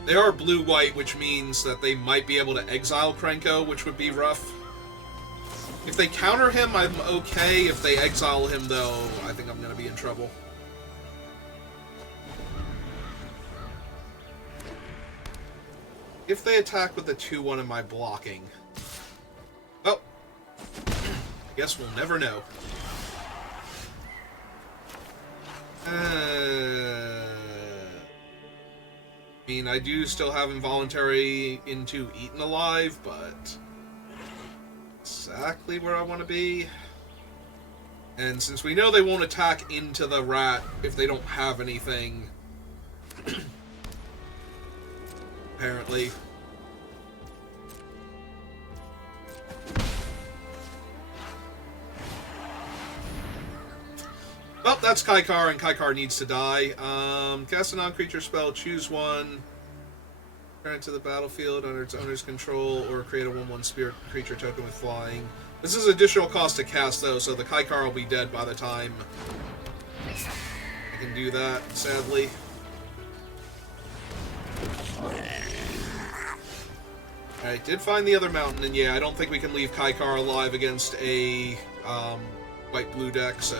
They are blue-white, which means that they might be able to exile Krenko, which would be rough. If they counter him, I'm okay. If they exile him, though, I think I'm going to be in trouble. If they attack with the 2/1, am I blocking? Oh. I guess we'll never know. I mean, I do still have Involuntary into Eaten Alive, but exactly where I want to be. And since we know they won't attack into the rat if they don't have anything, apparently. Well, that's Kaikar, and Kaikar needs to die. Cast a non-creature spell, choose one. Return to the battlefield under its owner's control, or create a 1/1 spirit creature token with flying. This is additional cost to cast, though, so the Kaikar will be dead by the time I can do that, sadly. Alright, did find the other mountain, and yeah, I don't think we can leave Kaikar alive against a white-blue deck, so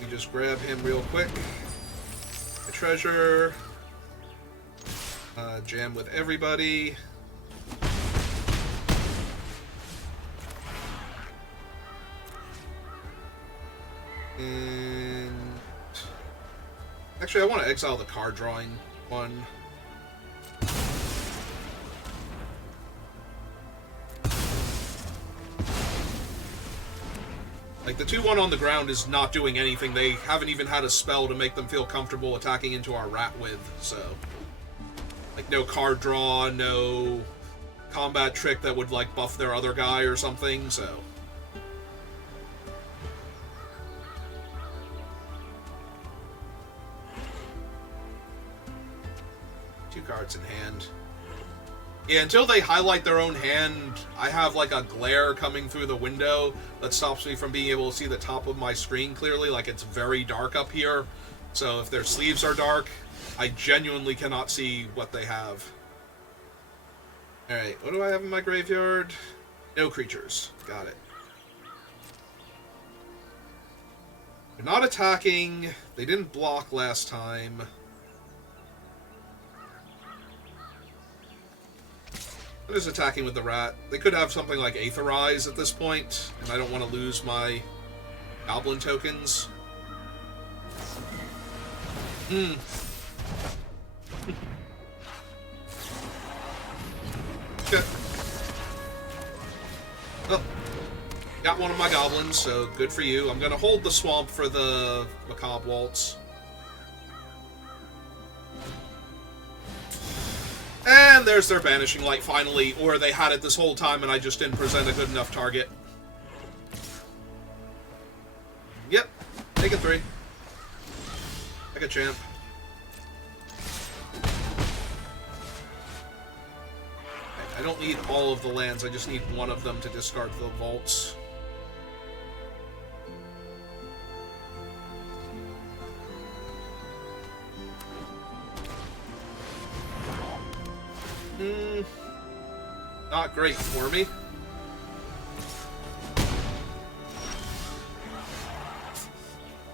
we just grab him real quick. A treasure. Jam with everybody. And actually, I want to exile the card drawing one. Like, the 2/1 on the ground is not doing anything. They haven't even had a spell to make them feel comfortable attacking into our rat with, so... Like, no card draw, no combat trick that would, like, buff their other guy or something, so... Two cards in hand. Yeah, until they highlight their own hand, I have like a glare coming through the window that stops me from being able to see the top of my screen clearly. Like, it's very dark up here. So if their sleeves are dark, I genuinely cannot see what they have. Alright, what do I have in my graveyard? No creatures. Got it. They're not attacking. They didn't block last time. What is attacking with the rat? They could have something like Aetherize at this point, and I don't want to lose my goblin tokens. Okay. Well, got one of my goblins, so good for you. I'm going to hold the swamp for the Macabre Waltz. And there's their Banishing Light, finally. Or they had it this whole time and I just didn't present a good enough target. Yep. Take it 3. Like a champ. I don't need all of the lands, I just need one of them to discard the vaults. Not great for me.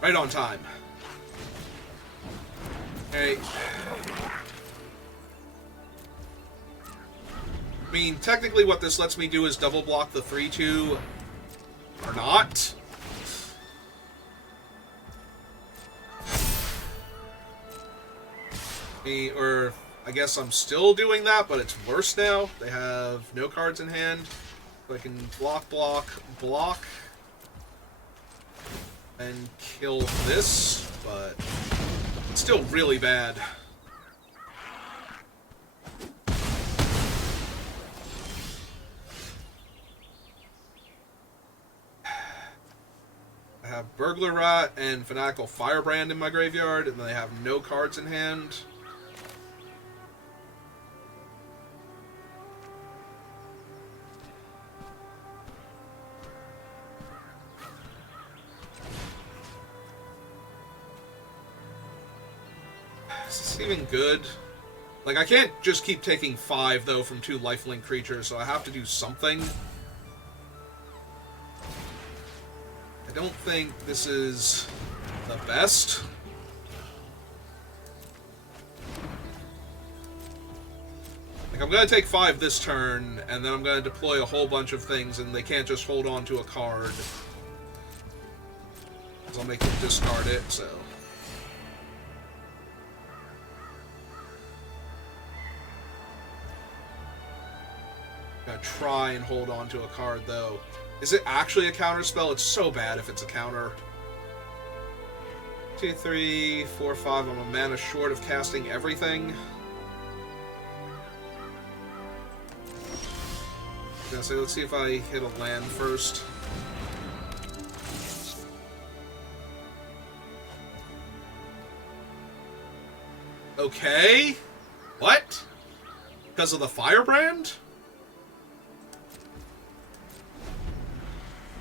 Right on time. Okay. I mean, technically what this lets me do is double block the 3/2 or not. Or I guess I'm still doing that, but it's worse now. They have no cards in hand. So I can block, and kill this, but it's still really bad. I have Burglar Rat and Fanatical Firebrand in my graveyard, and they have no cards in hand. Is this even good? Like, I can't just keep taking 5, though, from 2 lifelink creatures, so I have to do something. I don't think this is the best. Like, I'm going to take 5 this turn, and then I'm going to deploy a whole bunch of things, and they can't just hold on to a card. Because I'll make them discard it, so... Gonna try and hold on to a card, though. Is it actually a counter spell? It's so bad if it's a counter. 2, 3, 4, 5. I'm a mana short of casting everything. Gonna say, let's see if I hit a land first. Okay. What? Because of the firebrand?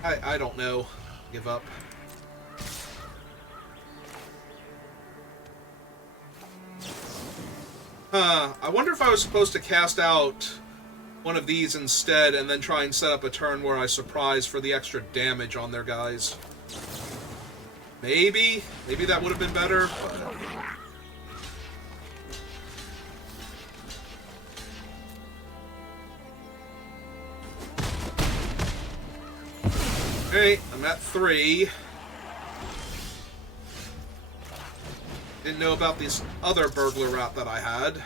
I don't know. Give up. I wonder if I was supposed to cast out one of these instead and then try and set up a turn where I surprise for the extra damage on their guys. Maybe that would have been better, but... Okay, I'm at 3. Didn't know about this other burglar route that I had.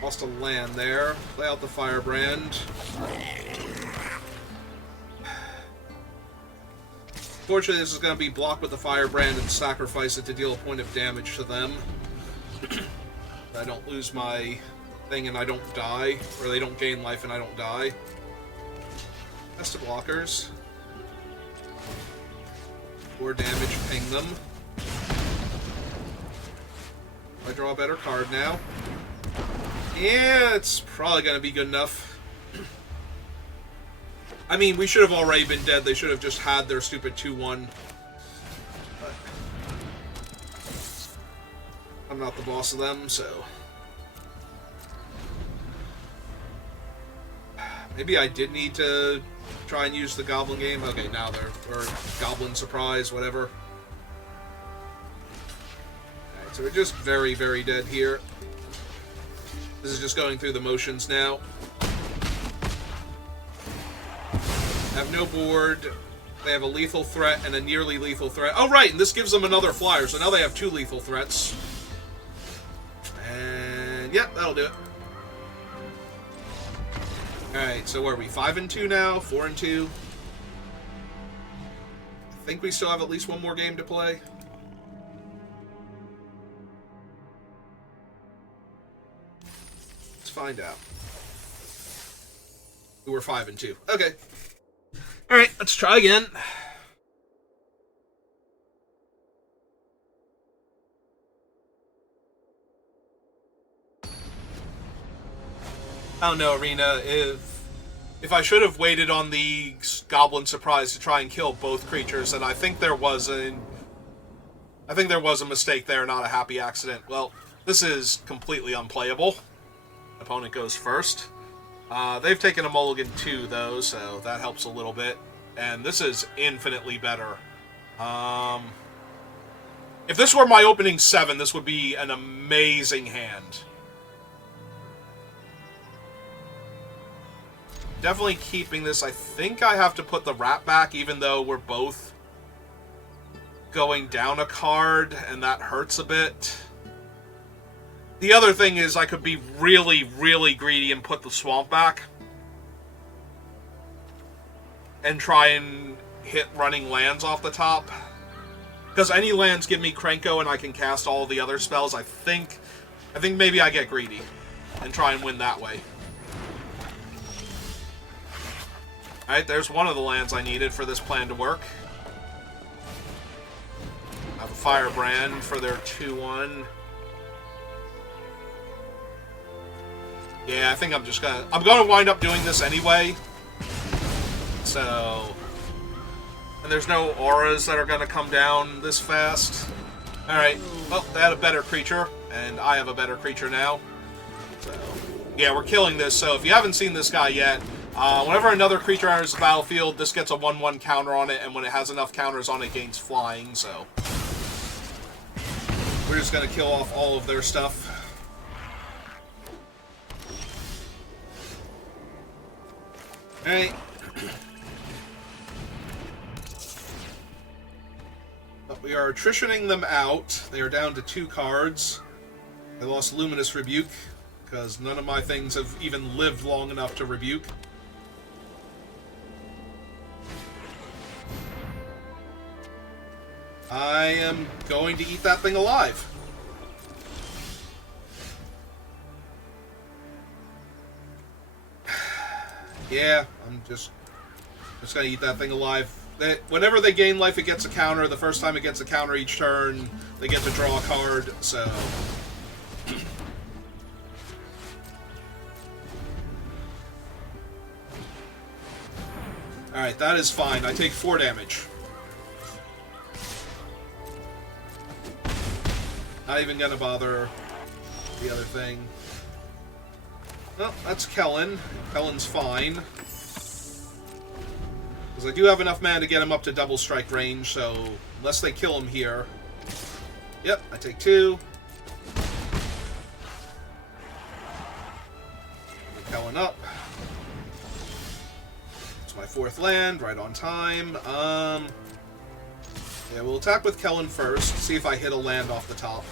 Lost a land there. Play out the firebrand. Fortunately, this is going to be blocked with the firebrand and sacrifice it to deal a point of damage to them. I don't lose my thing and I don't die, or they don't gain life and I don't die. That's the blockers. 4 damage, ping them. I draw a better card now. Yeah, it's probably going to be good enough. I mean, we should have already been dead. They should have just had their stupid 2-1. But I'm not the boss of them, so... Maybe I did need to try and use the goblin game. Okay, now they're... or goblin surprise, whatever. Alright, so we're just very, very dead here. This is just going through the motions now. Have no board. They have a lethal threat and a nearly lethal threat. Oh, right, and this gives them another flyer, so now they have 2 lethal threats. And, yeah, that'll do it. Alright, so where are we? 5 and 2 now? 4 and 2? I think we still have at least one more game to play. Let's find out. We were 5 and 2. Okay. Alright, let's try again. I don't know, Arena, if I should have waited on the Goblin Surprise to try and kill both creatures, and I think there was a mistake there, not a happy accident. Well, this is completely unplayable. Opponent goes first. They've taken a mulligan too, though, so that helps a little bit. And this is infinitely better. If this were my opening 7, this would be an amazing hand. Definitely keeping this. I think I have to put the rat back, even though we're both going down a card, and that hurts a bit. The other thing is I could be really, really greedy and put the swamp back. And try and hit running lands off the top. Because any lands give me Krenko and I can cast all the other spells. I think maybe I get greedy and try and win that way. Alright, there's one of the lands I needed for this plan to work. I have a Firebrand for their 2-1. Yeah, I think I'm gonna wind up doing this anyway. So... And there's no auras that are gonna come down this fast. Alright, well, they had a better creature, and I have a better creature now. So, yeah, we're killing this, so if you haven't seen this guy yet, whenever another creature enters the battlefield, this gets a 1/1 counter on it, and when it has enough counters on it, it gains flying, so... We're just gonna kill off all of their stuff. Alright. But we are attritioning them out. They are down to 2 cards. I lost Luminous Rebuke, because none of my things have even lived long enough to rebuke. I am going to eat that thing alive. Yeah, I'm just gonna eat that thing alive. Whenever they gain life, it gets a counter. The first time it gets a counter each turn, they get to draw a card, so... Alright, that is fine. I take 4 damage. Not even gonna bother the other thing. Well, that's Kellen. Kellen's fine. Because I do have enough mana to get him up to double strike range, so unless they kill him here... Yep, I take 2. Get Kellen up. It's my 4th land, right on time. Yeah, we'll attack with Kellen first, see if I hit a land off the top.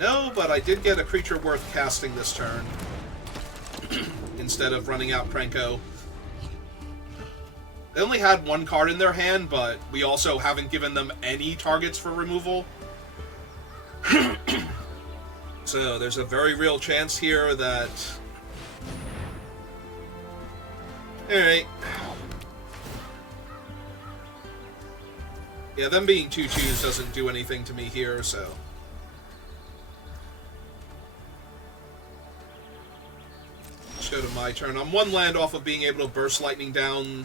No, but I did get a creature worth casting this turn. Instead of running out Krenko. They only had 1 card in their hand, but we also haven't given them any targets for removal. So there's a very real chance here that... Alright. Yeah, them being 2/2s doesn't do anything to me here, so... Let's go to my turn. I'm 1 land off of being able to burst lightning down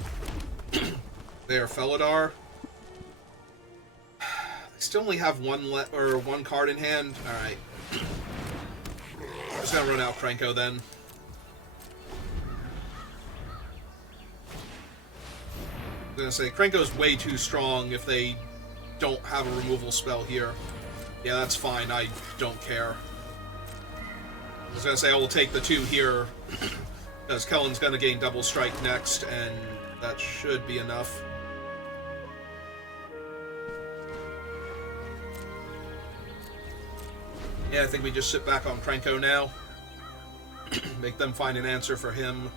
their Felidar. I still only have 1 card in hand. Alright. I'm just gonna run out Krenko then. I'm gonna say Krenko's way too strong if they don't have a removal spell here. Yeah, that's fine. I don't care. I was gonna say I will take the 2 here because Kellen's gonna gain double strike next, and that should be enough. Yeah, I think we just sit back on Krenko now. Make them find an answer for him.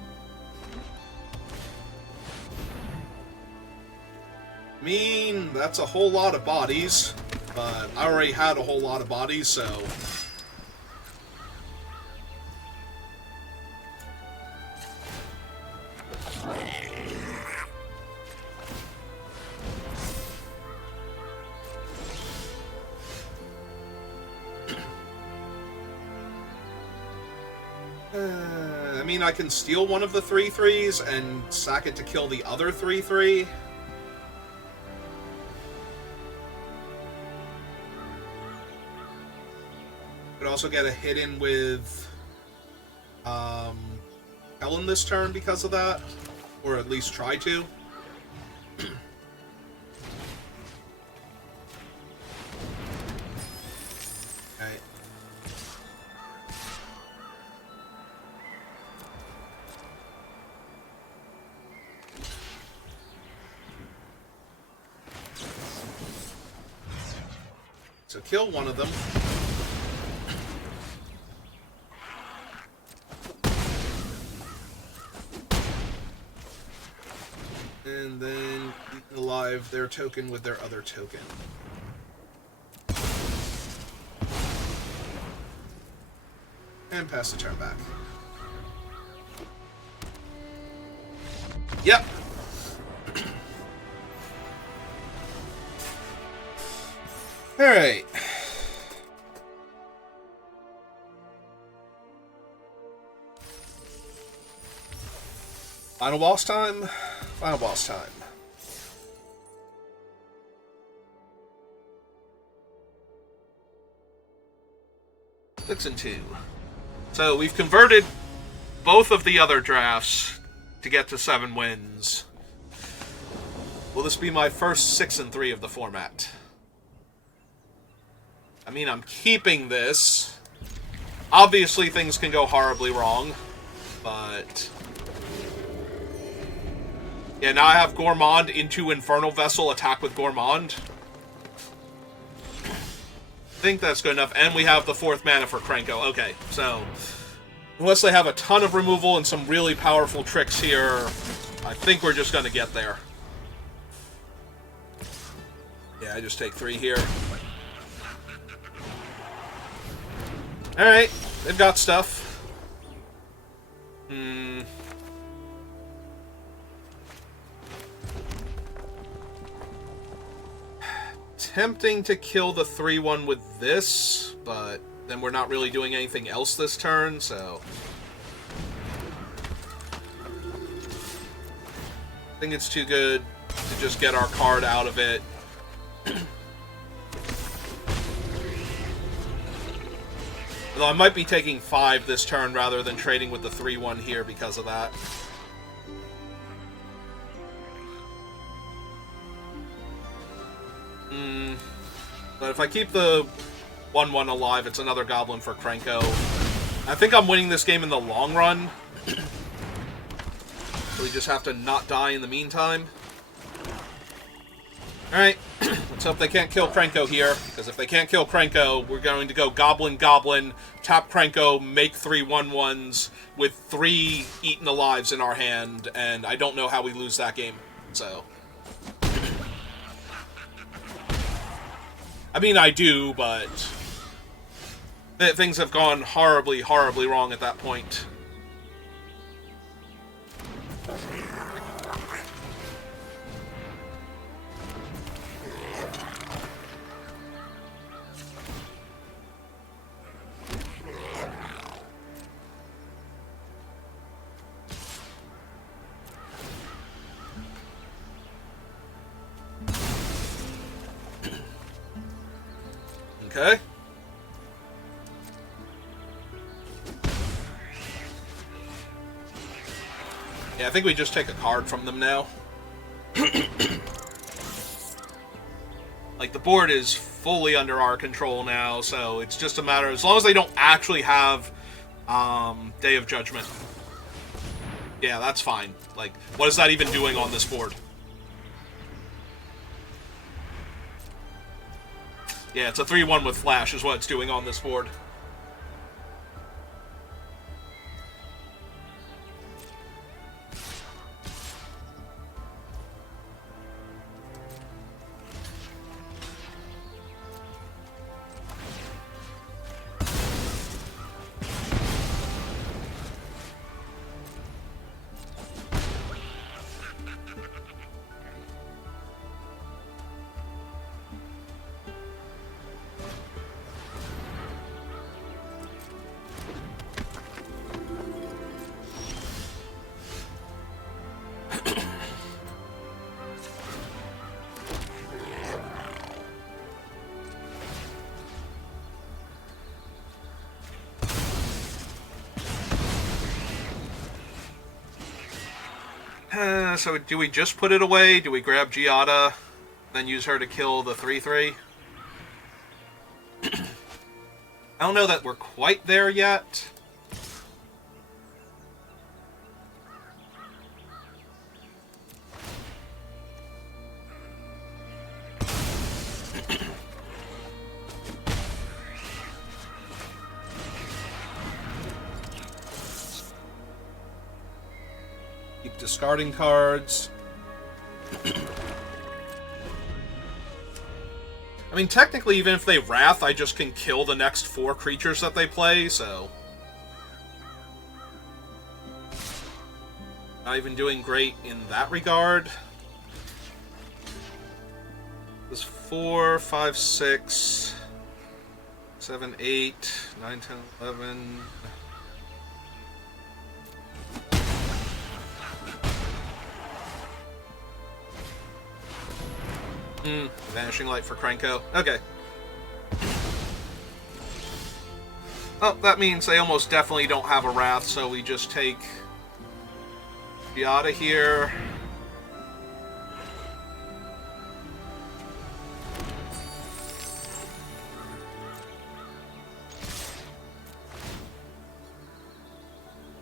I mean, that's a whole lot of bodies, but I already had a whole lot of bodies, so... I mean, I can steal one of the 3/3s and sack it to kill the other 3/3. Could also get a hit in with Ellen this turn because of that, or at least try to. Okay. So kill one of them. And then eat alive their token with their other token. And pass the turn back. Yep. Alright. Final boss time? Final boss time. Six and 2. So we've converted both of the other drafts to get to 7 wins. Will this be my first 6 and 3 of the format? I mean, I'm keeping this. Obviously, things can go horribly wrong, but... Yeah, now I have Gourmand into Infernal Vessel, attack with Gourmand. I think that's good enough. And we have the 4th mana for Krenko. Okay, so... Unless they have a ton of removal and some really powerful tricks here, I think we're just going to get there. Yeah, I just take 3 here. Alright, they've got stuff. tempting to kill the 3-1 with this, but then we're not really doing anything else this turn, so... I think it's too good to just get our card out of it. Although I might be taking 5 this turn rather than trading with the 3-1 here because of that. But if I keep the 1-1 alive, it's another Goblin for Krenko. I think I'm winning this game in the long run. So we just have to not die in the meantime. Alright, let's hope they can't kill Krenko here, because if they can't kill Krenko, we're going to go Goblin, Goblin, tap Krenko, make 3 1-1s with 3 Eaten Alives in our hand, and I don't know how we lose that game, so... I mean, I do, but... things have gone horribly, horribly wrong at that point. Okay. Yeah, I think we just take a card from them now. Like, the board is fully under our control now, so it's just a matter... As long as they don't actually have Day of Judgment. Yeah, that's fine. Like, what is that even doing on this board? Yeah, it's a 3-1 with Flash is what it's doing on this board. So do we just put it away? Do we grab Giada, then use her to kill the 3-3? I don't know that we're quite there yet. Discarding cards. I mean, technically, even if they Wrath, I just can kill the next 4 creatures that they play, so... Not even doing great in that regard. This 4, 5, 6, 7, 8, 9, 10, 11... Vanishing Light for Krenko. Okay. Oh, that means they almost definitely don't have a Wrath, so we just take Giada here.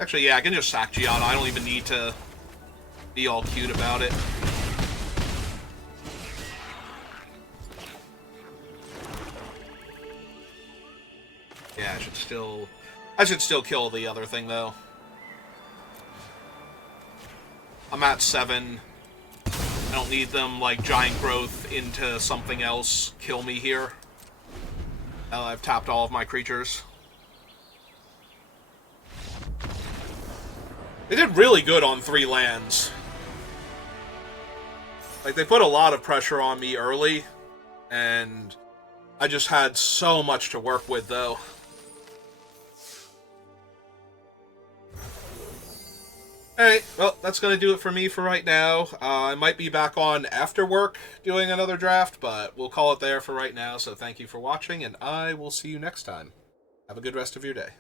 Actually, yeah, I can just sack Giada. I don't even need to be all cute about it. Yeah, I should still kill the other thing, though. I'm at 7. I don't need them, like, giant growth into something else kill me here. I've tapped all of my creatures. They did really good on 3 lands. Like, they put a lot of pressure on me early, And I just had so much to work with, though. Alright, well, that's going to do it for me for right now. I might be back on after work doing another draft, but we'll call it there for right now. So thank you for watching, and I will see you next time. Have a good rest of your day.